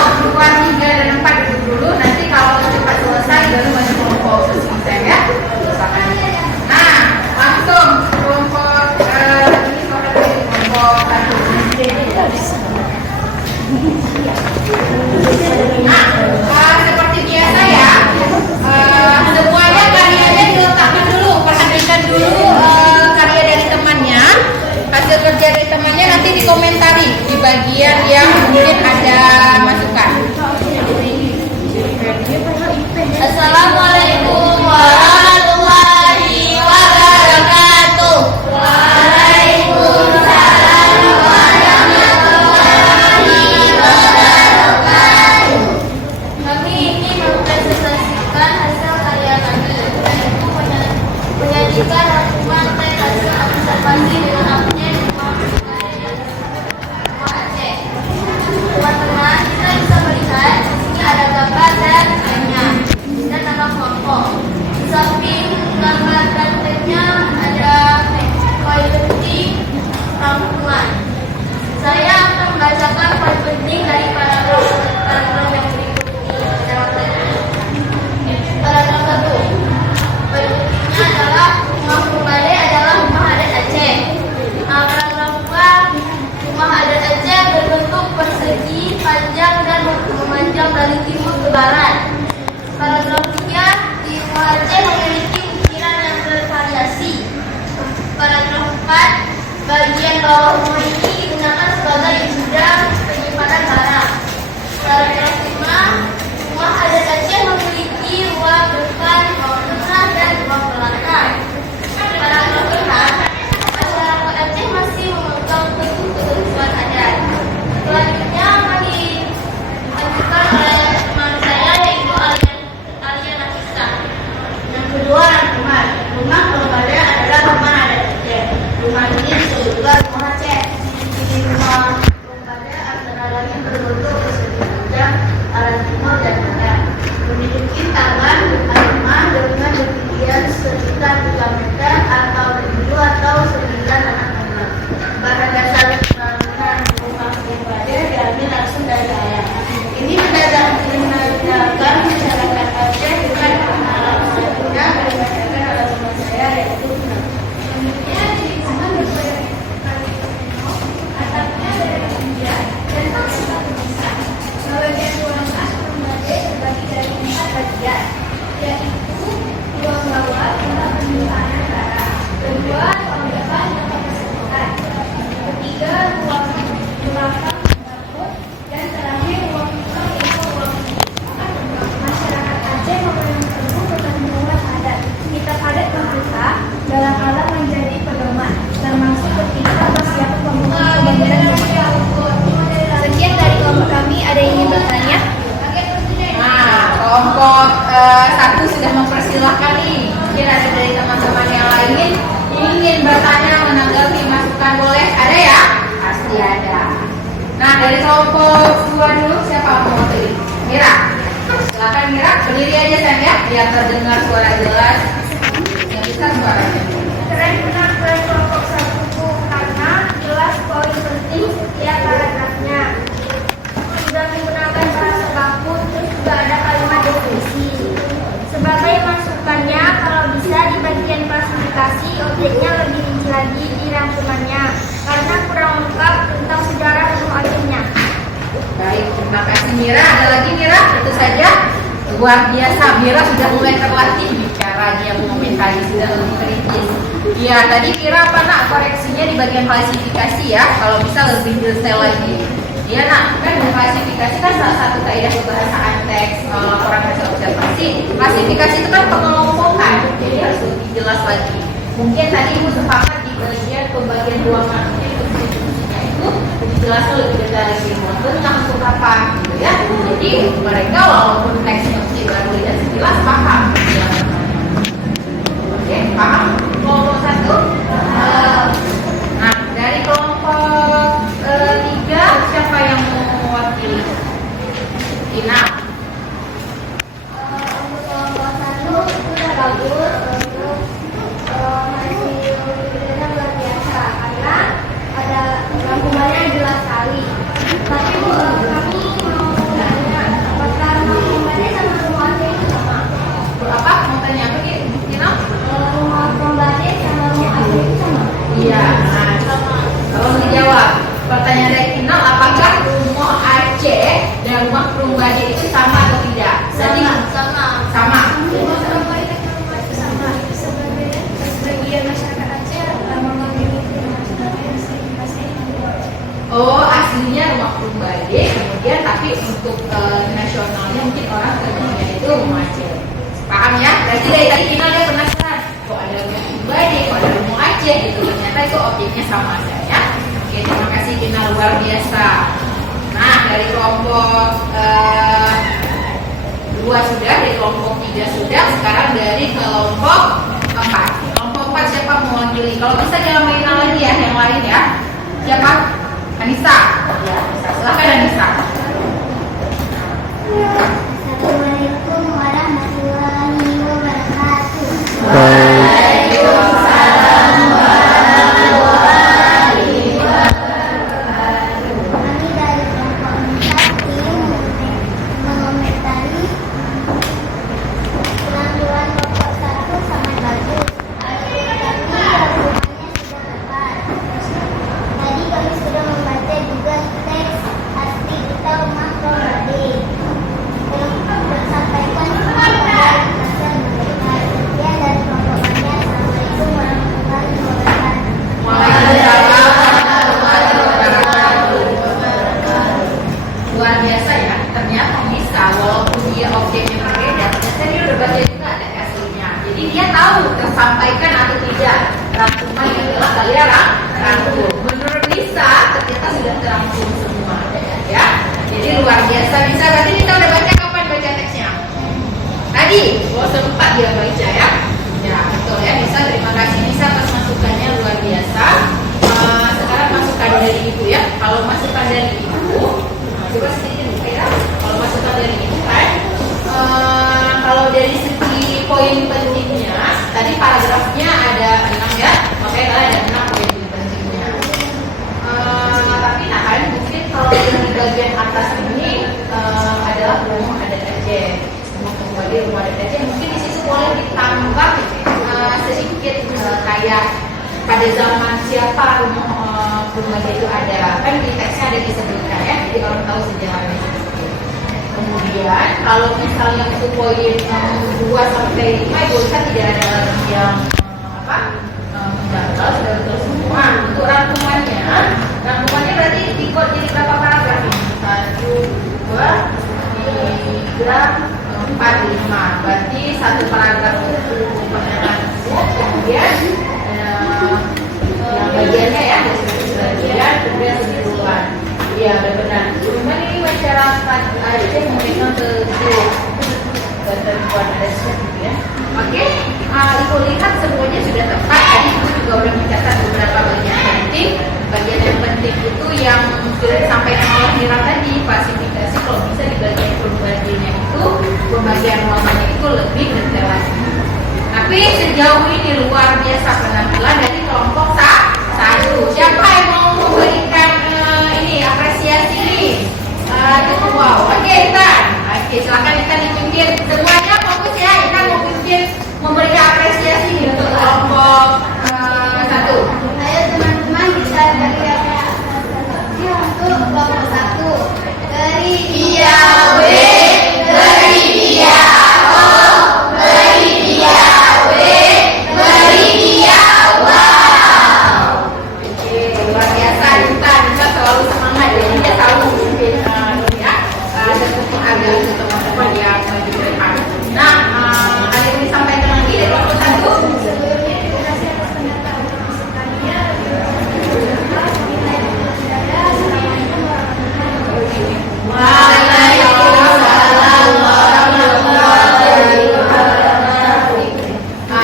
memanjang dari timur ke barat. Paragrafnya di rumah Aceh memiliki ukiran yang bervariasi. Paragraf 4, bagian bawah rumah ini digunakan sebagai gudang penyimpanan barang. Paragraf 5, rumah adat Aceh memiliki ruang depan, ruang tengah, dan ruang belakang. Paragraf 6, masyarakat Aceh masih memegang teguh ketentuan adat. Selanjutnya akan dilanjutkan oleh teman saya yaitu Alia Nafisa. Yang kedua, rumah. Rumah Kolomada adalah rumah adat Aceh. Rumah ini disebut juga rumah Aceh. Ciri rumah Kolomada antara lain berbentuk persegi panjang, arah timur dan barat. Memiliki taman depan rumah dengan ketinggian sekitar 3 meter atau 7 atau 9 anak tangga. Bahan dasar bangunan rumah Kolomada diambil langsung dari alam. Ini menandakan masyarakat Aceh dengan alam selanjutnya berdasarkan alam rumah saya yaitu dalam alat menjadi pedoman, termasuk ketika persiapan pembukaan bangunan. Sekian dari kelompok kami. Ada yang ingin bertanya? Nah, kelompok 1 sudah mempersilahkan nih. Mungkin ada dari teman-teman yang lain ingin bertanya menanggapi masukan, boleh? Ada ya? Pasti ada. Nah, dari kelompok 2 dulu siapa mau pilih? Mira. Silakan Mira, berdiri aja sayang ya, biar terdengar suara jelas. Yang bisa suaranya. Keren benar dari kelompok 1 karena jelas poin penting setiap paragrafnya. Sudah menggunakan bahasa baku, terus juga ada kalimat definisi. Sebagai masukannya, kalau bisa di bagian klasifikasi objeknya lebih rinci lagi di rangkumannya, karena kurang lengkap tentang sejarah rumah Acehnya. Baik, terima kasih Mira. Ada lagi Mira? Itu saja. Luar biasa, Mira sudah mulai terlatih bicara, dia mengomentari sudah lebih kritis. Iya, tadi Mira apa nak koreksinya di bagian klasifikasi ya? Kalau bisa lebih detail lagi. Iya nak, kan klasifikasi kan salah satu kaidah kebahasaan teks laporan hasil observasi. Klasifikasi itu kan pengelompokan, jadi harus lebih jelas lagi. Mungkin tadi Ibu sepakat di bagian pembagian ruangan itu dijelaskan lebih detail lagi. Maksudnya untuk apa gitu ya? Jadi mereka walaupun teksnya masih baru dan sekilas paham. Oke, paham? Kelompok 1. Nah, dari kelompok 3 siapa yang mau mewakili? Tina. Untuk kelompok 1 sudah bagus, untuk hasil penelitiannya luar biasa karena ada rangkumannya jelas sekali. Tapi Bu, kami mau tanya, apakah rangkumannya sama rumah Aceh itu sama? Apa? Mau tanya apa Tina? Rumah Kombade sama rumah Aceh itu sama? Iya. Nah, tolong dijawab. Pertanyaan dari Tina, apakah rumah Aceh dan rumah Perumbade itu sama atau tidak? Jadi, sama. Sebagian masyarakat Aceh memiliki rumah Oh, aslinya rumah Perumbade, kemudian tapi untuk nasionalnya mungkin orang kenalnya itu rumah Aceh. Paham ya? Berarti dari tadi Tina dia penasaran. Kok ada rumah Perumbade, kok ada rumah Aceh gitu. Ternyata itu objeknya sama ya. Oke, terima kasih Tina, luar biasa. Nah, dari kelompok 2 sudah, dari kelompok 3 sudah, sekarang dari kelompok 4. Kelompok 4 siapa mau mewakili? Kalau bisa jangan main lagi ya, yang lain ya. Siapa? Anissa. Ya, silakan Anissa. Assalamualaikum warahmatullahi wabarakatuh. Kami dari kelompok 4 ingin mengomentari penampilan kelompok 1 sangat bagus. Tapi rangkumannya sudah tepat. Tadi kami sudah membaca juga teks asli ternyata bisa, walaupun dia objeknya berbeda, ternyata dia udah baca juga ada aslinya. Jadi dia tahu tersampaikan atau tidak rangkuman yang telah kalian rangkum. Menurut Lisa, ternyata sudah terangkum semua, ya. Jadi luar biasa. Bisa berarti kita udah baca kapan baca teksnya? Tadi, sempat dia baca ya. Ya betul ya, Lisa. Terima kasih Lisa atas masukannya, luar biasa. Sekarang masukan dari ibu ya. Kalau masukan dari ibu, coba sedikit ya. Kalau masukan dari ibu kan, kalau dari segi poin pentingnya, tadi paragrafnya ada 6 ya, makanya ada 6 poin pentingnya. Tapi nahan mungkin kalau yang di bagian atas ini adalah rumah adat Aceh. Kembali rumah adat Aceh, mungkin di situ boleh ditambah sedikit kayak pada zaman siapa rumah itu ada, kan di teksnya ada disebutkan ya, jadi orang tahu sejarahnya. Kemudian kalau misalnya untuk poin 2 sampai 5 ibu Lisa tidak ada lagi yang menjangkau, sudah betul semua. Untuk rangkumannya berarti dikot jadi berapa paragraf ini? 1, 2, 3, 4, 5. Berarti satu paragraf itu pengenalan, kemudian yang bagiannya ya, bagian kemudian keseluruhan. Iya benar. Cuman ini masyarakat Aceh memang ketentuan adat ya. Oke, Ibu lihat semuanya sudah tepat. Tadi Ibu juga sudah mencatat beberapa bagian penting. Bagian yang penting itu yang sudah disampaikan oleh Mira tadi, klasifikasi kalau bisa di bagian pembagiannya itu, pembagian ruangannya itu lebih detail lagi. Tapi sejauh ini luar biasa penampilan dari kelompok 1. Siapa yang mau memberikan ini apresiasi nih? Wow, oke Intan. Oke, silakan Intan dipimpin. Semuanya fokus ya, Intan mau pimpin memberikan apresiasi nih untuk kelompok 1. Ayo teman-teman kita beri apresiasi untuk kelompok 1. Beri dia W, beri dia O, beri dia W, beri dia wow. Oke, luar biasa Intan. Intan selalu semangat ya, dia selalu memimpin ya. Tentunya agak untuk teman-teman yang di depan. Nah, ada yang disampaikan lagi dari kelompok 1? Sebelumnya terima kasih atas pendapat dan masukannya. Assalamualaikum warahmatullahi wabarakatuh. Waalaikumsalam warahmatullahi wabarakatuh.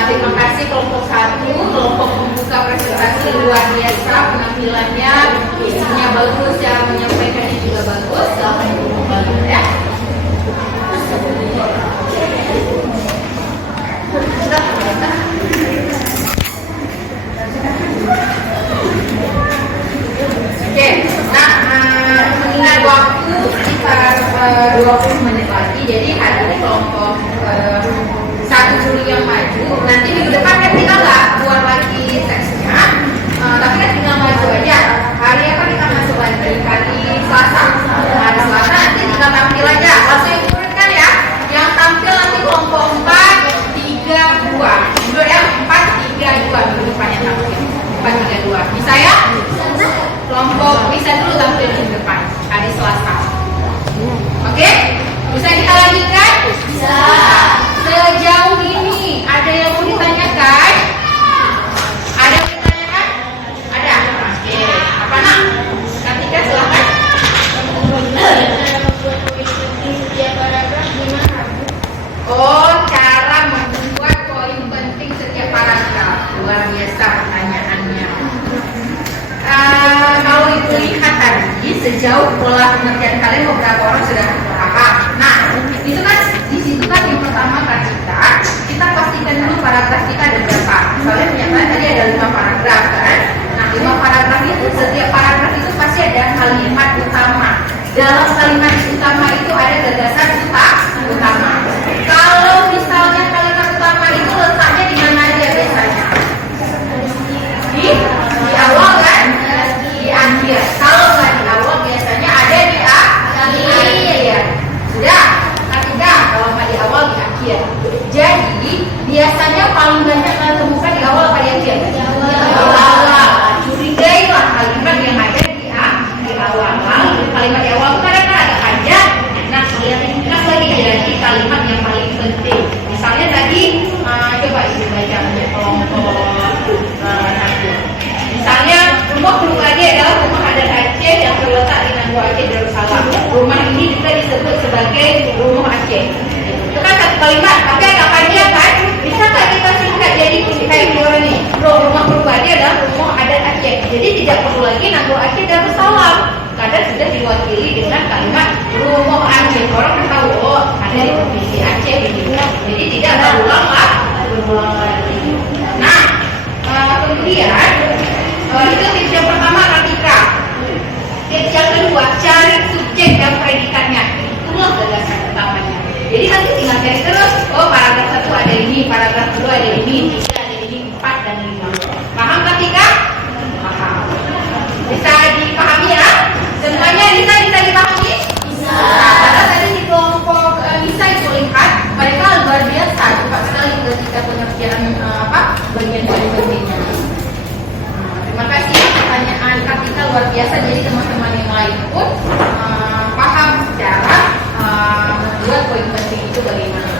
Terima kasih kelompok 1, kelompok pembuka presentasi luar biasa penampilannya, isinya bagus ya, menyampaikannya juga bagus. Selamat bagus ya. Oke, nah mengingat waktu sekitar 20 menit lagi, jadi hari ini kelompok 1 Juli yang maju, nanti minggu depan kan kita nggak keluar lagi teksnya, tapi kan tinggal maju aja. Hari apa kita masuk lagi? Hari Selasa. Hari Selasa nanti tinggal tampil aja, langsung diturunkan ya. Yang tampil nanti kelompok 4, 3, 2. Mundur ya, 4, 3, 2 minggu depan yang tampil. 4, 3, 2. Bisa ya? Kelompok bisa dulu tampil di depan hari Selasa. Oke? Bisa kita lanjutkan? Bisa. Sejauh ini ada yang mau ditanyakan? Ada yang mau ditanyakan? Ada? Oke. Apa nak? Katika silahkan. Oh, cara membuat poin penting setiap paragraf. Luar biasa pertanyaannya. Kalau Ibu lihat tadi, sejauh pola pengertian kalian beberapa orang sudah paham. Nah, itu kan di situ kan yang pertama kan kita pastikan dulu paragraf kita ada berapa. Soalnya ternyata tadi ada 5 paragraf kan. Nah, 5 paragraf itu, setiap paragraf itu pasti ada kalimat utama. Dalam kalimat utama itu ada gagasan utama. Kalau misalnya kalimat utama itu letaknya di mana aja biasanya? Di awal kan? Di akhir. Kalau nggak di awal biasanya ada di akhir. Sudah? Ketiga, kalau nggak di awal di akhir. Jadi biasanya paling banyak kalian temukan di awal apa di akhir? Di awal. Curigailah kalimat yang ada di awal. Kalimat di awal itu kadang-kadang ada panjang. Nah, Aceh. Itu kan satu kalimat, tapi ada panjang kan? Bisa nggak kita singkat jadi kayak gimana nih? Rumah pribadi adalah rumah adat Aceh. Jadi tidak perlu lagi Nagro Aceh Darussalam, karena sudah diwakili dengan kalimat rumah Aceh. Orang kan tahu, oh ada di provinsi Aceh gitu. Jadi tidak berulang lagi. Nah, kemudian itu tips yang pertama Ratika. Tips yang kedua, cari subjek dan predikannya. Itulah gagasan utamanya. Jadi nanti tinggal cari terus. Oh, paragraf 1 ada ini, paragraf 2 ada ini, 3 ada ini, 4 dan 5. Paham Ratika? Paham. Bisa dipahami ya? Semuanya bisa dipahami? Bisa. Karena tadi di kelompok bisa itu lihat mereka luar biasa cepat sekali ketika pengertian bagian-bagiannya. Terima kasih pertanyaan Kartika luar biasa. Jadi teman-teman yang lain pun paham cara membuat poin penting itu bagaimana.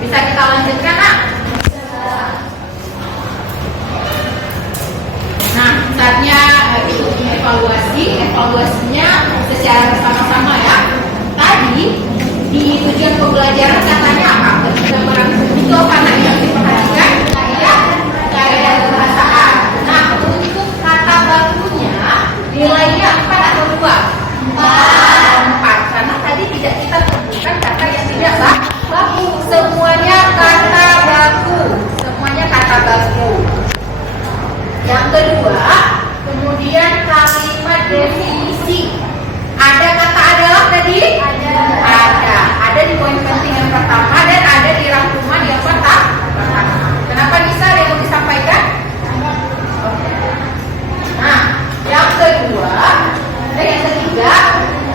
Bisa kita lanjutkan, Nak? Nah, saatnya itu evaluasi. Evaluasinya secara bersama-sama ya. Tadi di tujuan pembelajaran katanya apa? Ketika merangkum itu karena yang diperhatikan ya gaya bahasaan. Nah, untuk kata bakunya nilainya 4 atau 2? 4. Karena tadi tidak kita temukan kata yang tidak baku. Semuanya kata baku. Semuanya kata baku. Yang kedua, kemudian kalimat definisi. Ada kata adalah tadi? Ada. Ada di poin penting yang pertama dan ada di rangkuman yang pertama. Kenapa bisa ada yang mau disampaikan? Nah, yang kedua dan yang ketiga,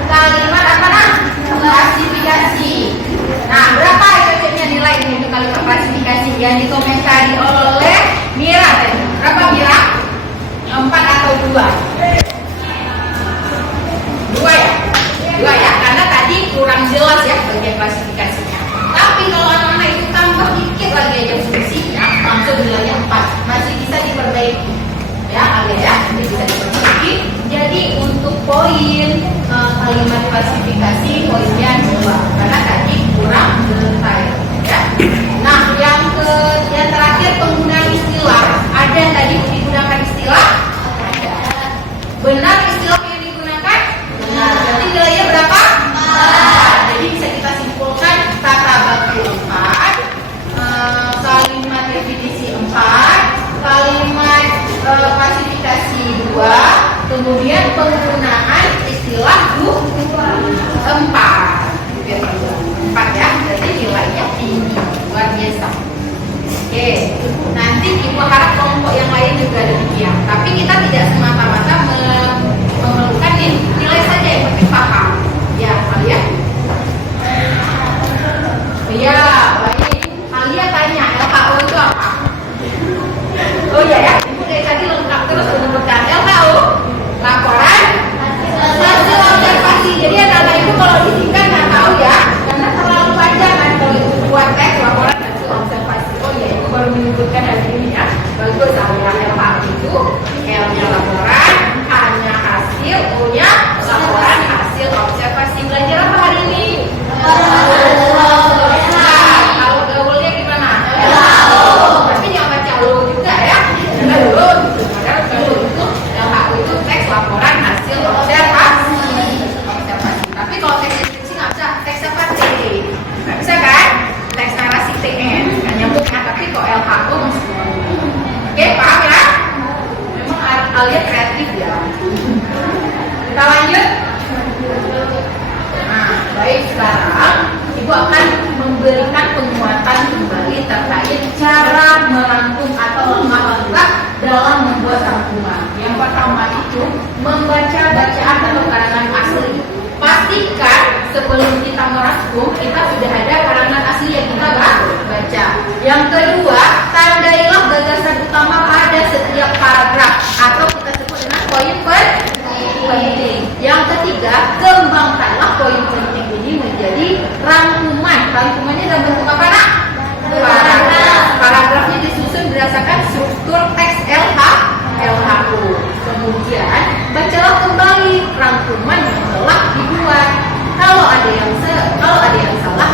kalimat apa nah? Klasifikasi. Nah, berapa efeknya nilai ini untuk kalimat klasifikasi yang dikomentari oleh Mira tadi? Berapa Mira? 4 atau 2? 2 ya? 2 ya, karena tadi kurang jelas ya bagian klasifikasinya. Tapi kalau anak-anak itu tambah dikit lagi aja fungsinya, langsung nilainya 4. Masih bisa diperbaiki. Ya, agak ya, ini bisa diperbaiki. Jadi untuk poin kalimat klasifikasi poinnya 2, karena tadi kurang detail. Ya. Nah, yang terakhir penggunaan istilah. Ada tadi digunakan istilah? Benar istilah yang digunakan? Benar. Berarti nilainya berapa? 4. Jadi bisa kita simpulkan kata baku 4, kalimat definisi 4, kalimat klasifikasi 2, kemudian penggunaan istilah 4. 4 ya, jadi nilainya tinggi, luar biasa. Oke, nanti ibu harap kelompok yang lain juga demikian. Tapi kita tidak semata-mata memerlukan nilai saja, yang penting paham. Ya, Alia? Iya, baik. Alia tanya, LHO itu apa? Oh iya ya, ibu dari tadi lengkap terus menyebutkan LHO, laporan hasil observasi. Jadi anak-anak ibu kalau disingkat nggak tahu ya, karena terlalu panjang kan kalau itu buat teks laporan hasil observasi. Oh iya, ibu baru menyebutkan hari ini ya. Bagus, LHO itu L-nya laporan, A-nya hasil, O-nya laporan hasil observasi. Belajar apa hari ini? Kalau gaulnya gimana? Tapi jangan baca lo juga ya. Lo gitu. Padahal kalau itu LHO itu teks laporan hasil observasi. Tapi kalau teks deskripsi nggak bisa, teks apa? Nggak bisa kan? Teks narasi TN nggak nyambung ya. Tapi kok LHO masih oke, paham ya? Memang Alia kreatif ya. Kita lanjut. Nah, baik, sekarang ibu akan memberikan penguatan kembali terkait cara merangkum atau lemah dalam membuat rangkuman. Yang pertama itu membaca bacaan atau karangan asli. Pastikan sebelum kita merangkum kita sudah ada karangan asli yang kita baca. Yang kedua, tandailah gagasan utama pada setiap paragraf atau kita sebut dengan poin penting. Yang ketiga, kembangkanlah poin penting ini menjadi rangkuman. Rangkumannya dalam bentuk apa nak? Paragraf. Paragrafnya disusun berdasarkan struktur teks LHO. Kemudian bacalah kembali rangkuman yang telah dibuat. Kalau ada yang salah,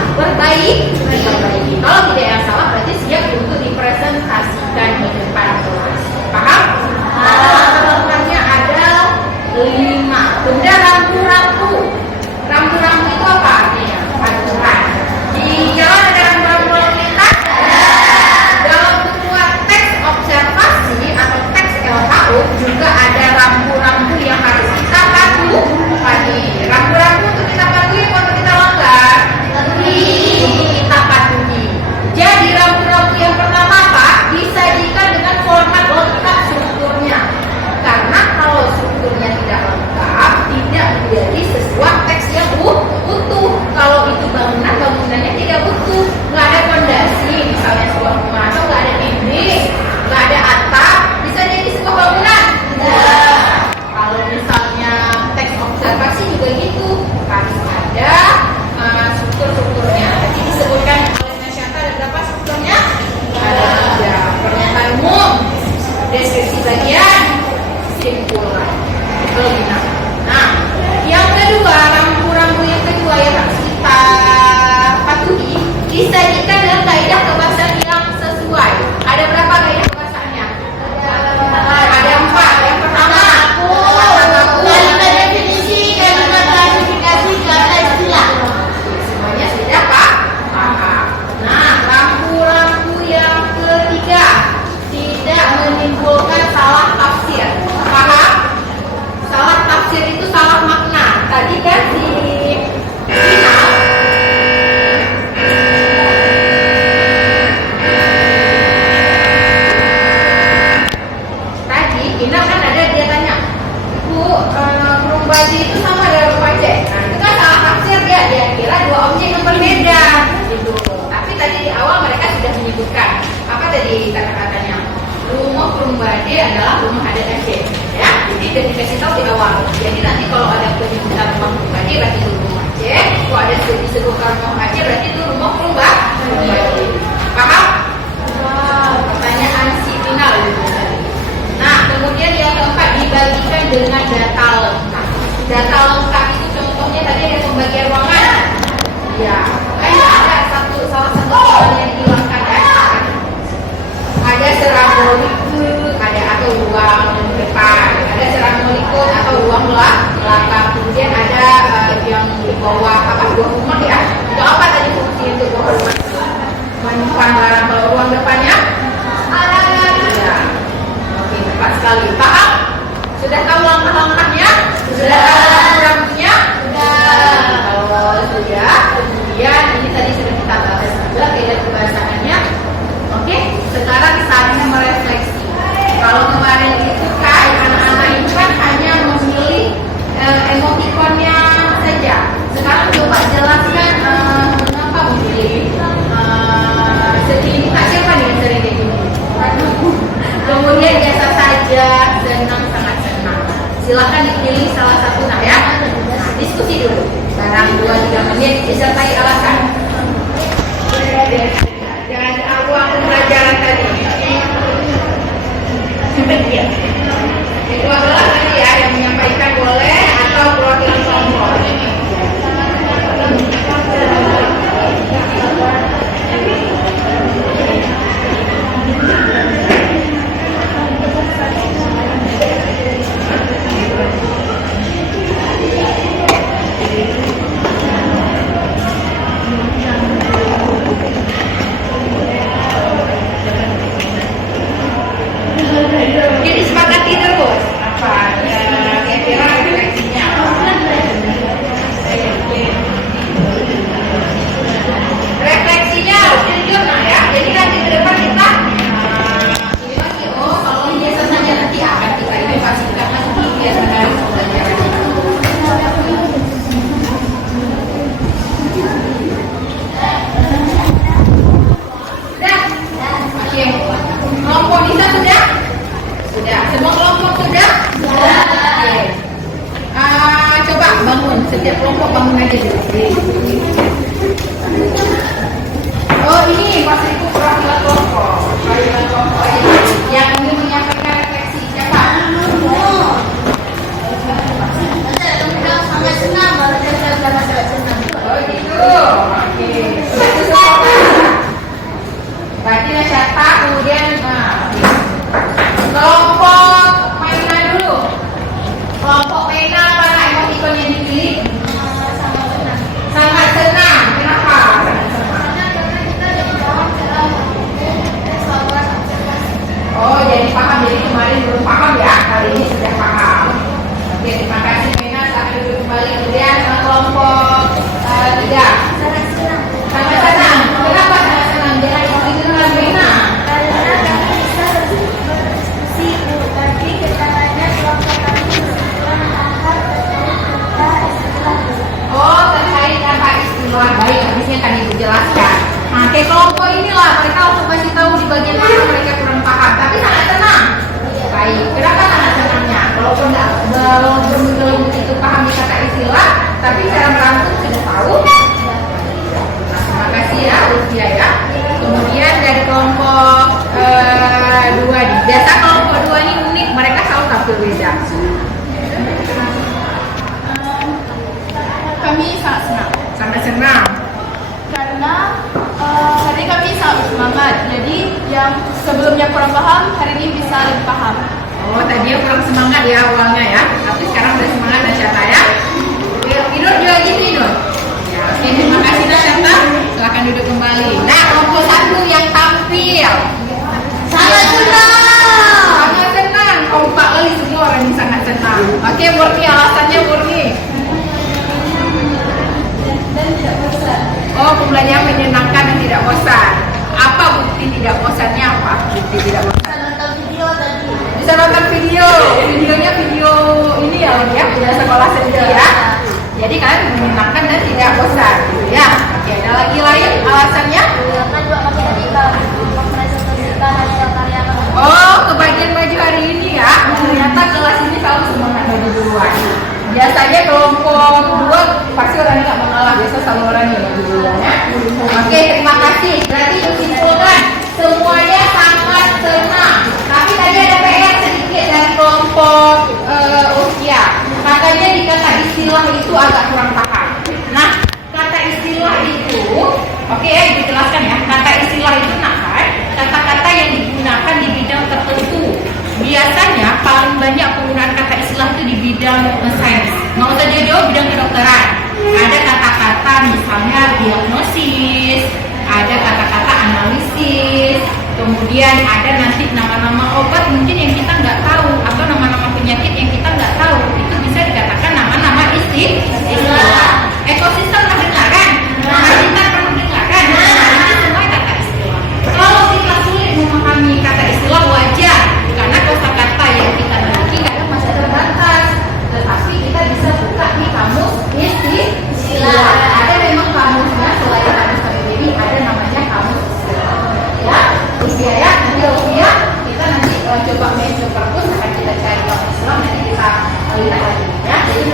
disajikan dengan kaidah kebahasaan yang sesuai. Ada berapa kaidah kebahasaannya? Ada 4. Yang pertama, Kalimat definisi, kalimat klasifikasi, kata istilah. semuanya sudah paham. Nah, rambu-rambu yang ketiga, tidak menimbulkan salah tafsir. Paham? Salah tafsir itu salah makna. Tadi kan di final kan ada dia tanya, Bu, burung baji itu sama dengan burung aceh. Nah, itu kan salah tafsir dia kira dua objek yang berbeda gitu. Tapi tadi di awal mereka sudah menyebutkan apa tadi kata-katanya, rumah burung baji adalah rumah adat Aceh ya. Jadi sudah dikasih tahu di awal. Jadi nanti kalau ada penyebutan rumah burung baji berarti itu rumah Aceh. Kalau ada disebutkan rumah Aceh berarti itu rumah burung baji. Paham? Pertanyaan si final gitu. Nah, kemudian yang keempat, dibagikan dengan data lengkap. Data lengkap itu contohnya tadi ada pembagian ruangan. Ya, ada salah satu soal yang dihilangkan kan. Ada seramolikud, ada atau ruang depan. Ada seramolikud atau ruang belakang. Kemudian ada yang di bawah buah rumah ya. Itu apa tadi fungsi untuk buah rumah? Menyimpan barang. Kalau ruang depannya? Ya. Oke, tepat sekali. Paham? Sudah tahu langkah-langkahnya? Sudah tahu rambunya? Sudah. Kalau sudah, kemudian ini tadi sudah kita bahas juga kaidah kebahasaannya. Oke, sekarang saatnya merefleksi. Kalau kemarin itu kan anak-anak itu kan hanya memilih emotikonnya saja. Sekarang coba jelaskan mengapa memilih sedih. Tak siapa nih yang sering kayak gini? Kemudian biasa saja, senang, sangat senang. Silakan dipilih salah satu ya. Nah, diskusi dulu. Sekarang 2-3 menit disertai alasan. Dan ruang pembelajaran tadi. Itu adalah tadi ya yang menyampaikan boleh atau perwakilan kelompok. Jadi sepakati terus apa kira-kira refleksinya. Refleksinya harus jujur ya. Jadi nanti ke depan kita ini lagi kalau ini biasa saja nanti akan kita inovasikan lagi biar menarik pembelajaran. Sudah? Oke. Kelompok Nisa sudah? Sudah. Semua kelompok sudah? Sudah. Oke. Coba bangun. Setiap kelompok bangun aja dulu. Oh ini Mas Riku perwakilan kelompok. Perwakilan kelompok aja. Yang ingin menyampaikan refleksi siapa? Sangat senang, baru saya sangat senang. Oh gitu. Oke. Itu semua. Berarti siapa? Kemudian kelompok Maina dulu. Kelompok Maina mana emotikon yang dipilih? Sangat senang. Kenapa? Oh jadi paham. Jadi kemarin belum paham ya. Kali ini sudah paham. Oke, terima kasih Maina. Sampai dulu kembali. Kemudian kelompok 3. Sangat senang. Sangat senang. Kenapa sangat senang? Jangan emotikon dengan Maina. Karena kami bisa berdiskusi, berbagi keterangan kelompok kami menunjukkan akar terkait istilah. Oh, terkait apa istilah. Baik, habisnya kan Ibu jelaskan. Nah, kayak kelompok inilah mereka langsung kasih tahu di bagian mana mereka kurang paham, tapi sangat senang. Baik, kenapa sangat senangnya? Walaupun belum begitu paham kata istilah, tapi cara merangkum sudah tahu. Nah, terima kasih ya, Ulfia ya. Kemudian dari kelompok 2 nih. Biasa kelompok 2 ini unik, mereka selalu tampil beda. Kami sangat senang. Sangat senang. Karena semangat. Jadi yang sebelumnya kurang paham, hari ini bisa lebih paham. Oh, tadinya kurang semangat ya awalnya ya, tapi sekarang udah semangat Nasyata ya. Inur juga gitu Inur. Ya, oke, terima kasih Nasyata. Silahkan duduk kembali. Nah, kelompok 1 yang tampil. Sangat senang. Sangat senang. Kompak kali semua orang yang sangat senang. Oke, Murni, alasannya Murni. Dan tidak bosan. Oh, pembelajaran menyenangkan dan tidak bosan. Apa bukti tidak bosannya apa? Bukti tidak bosan. Bisa nonton video tadi. Bisa nonton video. Videonya video ini ya, ya, udah sekolah sendiri ya. Jadi kan menyenangkan dan tidak bosan, gitu ya. Oke, ada lagi lain alasannya? Karena juga kami tadi mempresentasikan hasil karya kami. Oh, kebagian baju hari ini ya. Ternyata kelas ini selalu semangat baju duluan. Biasanya kelompok 2 pasti orang nggak mengalah, biasa selalu orang yang baju duluan ya. Oke, terima kasih. Berarti disimpulkan semuanya sangat senang. Tapi tadi ada PR sedikit dari kelompok usia. Katanya di kata istilah itu agak kurang paham. Nah, kata istilah itu, oke ya, dijelaskan ya. Kata istilah itu kata-kata yang digunakan di bidang tertentu. Biasanya paling banyak penggunaan kata istilah itu di bidang sains. Nggak usah jauh-jauh bidang kedokteran. Ada kata-kata misalnya diagnosis, ada kata-kata analisis, kemudian ada nanti nama-nama obat mungkin yang kita nggak tahu, atau nama-nama penyakit yang kita nggak tahu. Itu bisa dikatakan nama-nama istilah. Ekosistem pernah dengar kan? Habitat pernah dengar kan? Itu semua kata istilah. Kalau kita sulit memahami kata istilah wajar, karena kosakata yang kita miliki kadang masih terbatas. Tetapi kita bisa buka di kamus istilah. Ada memang kamusnya, selain kamus KBBI ada namanya kamus istilah. Ya, usia ya, nanti usia kita nanti coba main ke perpus akan kita cari kamus istilah, nanti kita lihat lagi ya. Jadi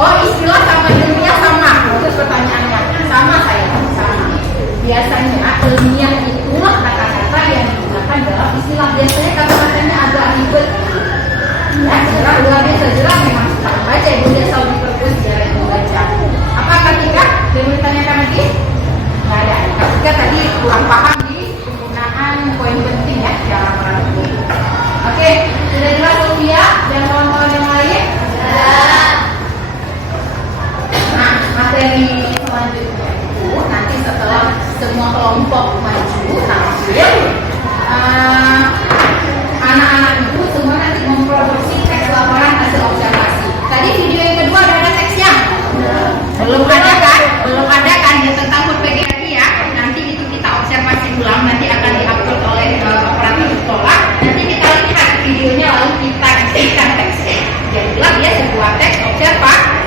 oh, istilah sama ilmiah sama. Terus pertanyaannya sama saya sama. Biasanya ilmiah itulah kata-kata yang digunakan dalam istilah. Biasanya kata-katanya agak ribet. Ya, jerah luar biasa jerah memang suka membaca. Ibu dia selalu di perpus jarang membaca. Apa ketika dia ditanyakan lagi? Nggak ada. Ketika tadi kurang paham di penggunaan poin penting ya cara merangkum. Oke, sudah jelas Sofia dan kawan-kawan yang lain? Nah, materi selanjutnya itu nanti setelah semua kelompok maju tampil, anak-anak itu semua nanti memproduksi teks laporan hasil observasi. Tadi video yang kedua ada teksnya? Belum ada kan? Belum ada kan yang tentang PGRI ya? Nanti itu kita observasi ulang, nanti akan diupload oleh operator sekolah. Nanti kita lihat videonya lalu kita isikan teksnya. Jadilah dia sebuah teks observasi.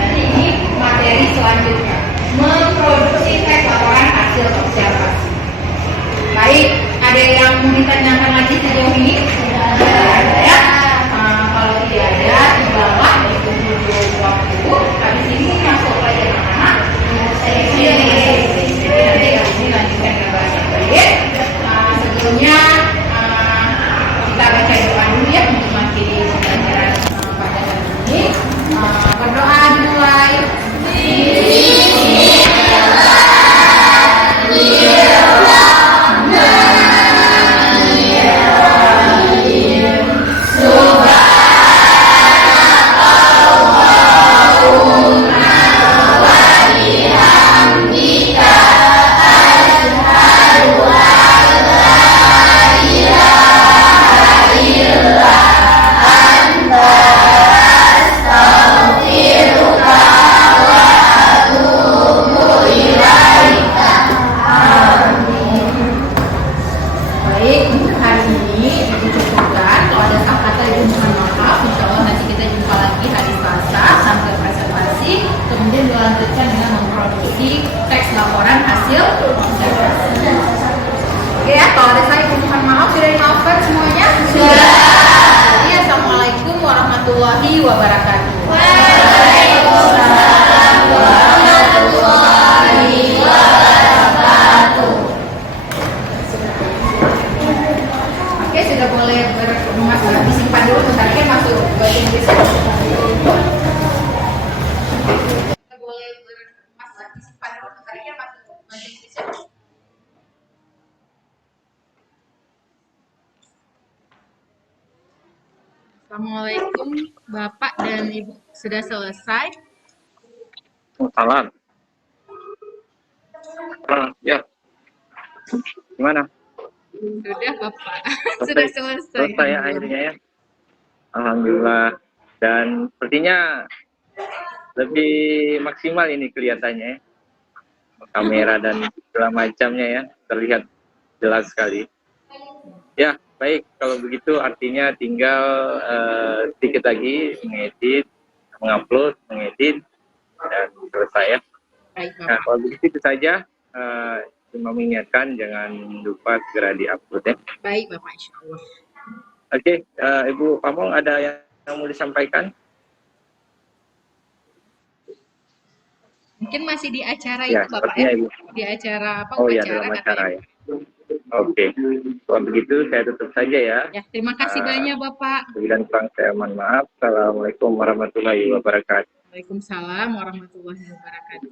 Nanti ini materi selanjutnya, memproduksi teks laporan hasil observasi. Baik, ada yang mau ditanyakan lagi sejauh ini? Ada ya? Kalau tidak ada, di bawah itu video waktu. Habis ini masuk pelajaran anak. Jadi nanti habis ini lanjutkan ke bahasa Inggris. Sebelumnya kita baca doa dulu ya untuk mengakhiri pembelajaran pada hari ini. Berdoa dimulai. Warahmatullahi wabarakatuh. Waalaikumsalam warahmatullahi wabarakatuh. Oke, sudah boleh bermasuk, disimpan dulu bentar kan masuk bahasa Inggris. Boleh bermasuk, disimpan dulu bentar kan masuk bahasa Inggris. Assalamualaikum Bapak dan Ibu. Sudah selesai? Salam. Ya, gimana? Sudah Bapak. Sudah selesai. Selesai ya akhirnya ya. Alhamdulillah. Dan sepertinya lebih maksimal ini kelihatannya ya. Kamera dan segala macamnya ya, terlihat jelas sekali. Ya, baik. Kalau begitu artinya tinggal sedikit lagi mengedit, mengupload, mengedit, dan selesai ya. Baik Nah, Bapak. kalau begitu itu saja. Cuma mengingatkan jangan lupa segera diupload ya. Baik Bapak, insya Allah. Oke, Ibu Pamong ada yang mau disampaikan? Mungkin masih di acara Ya, itu Bapak sepertinya ya? Ibu. Di acara apa? Oh ya, Upacara dalam acara katanya. ya. Oke, kalau begitu saya tutup saja ya. Ya, terima kasih banyak Bapak. Dan kurang saya mohon maaf. Assalamualaikum warahmatullahi wabarakatuh. Waalaikumsalam warahmatullahi wabarakatuh.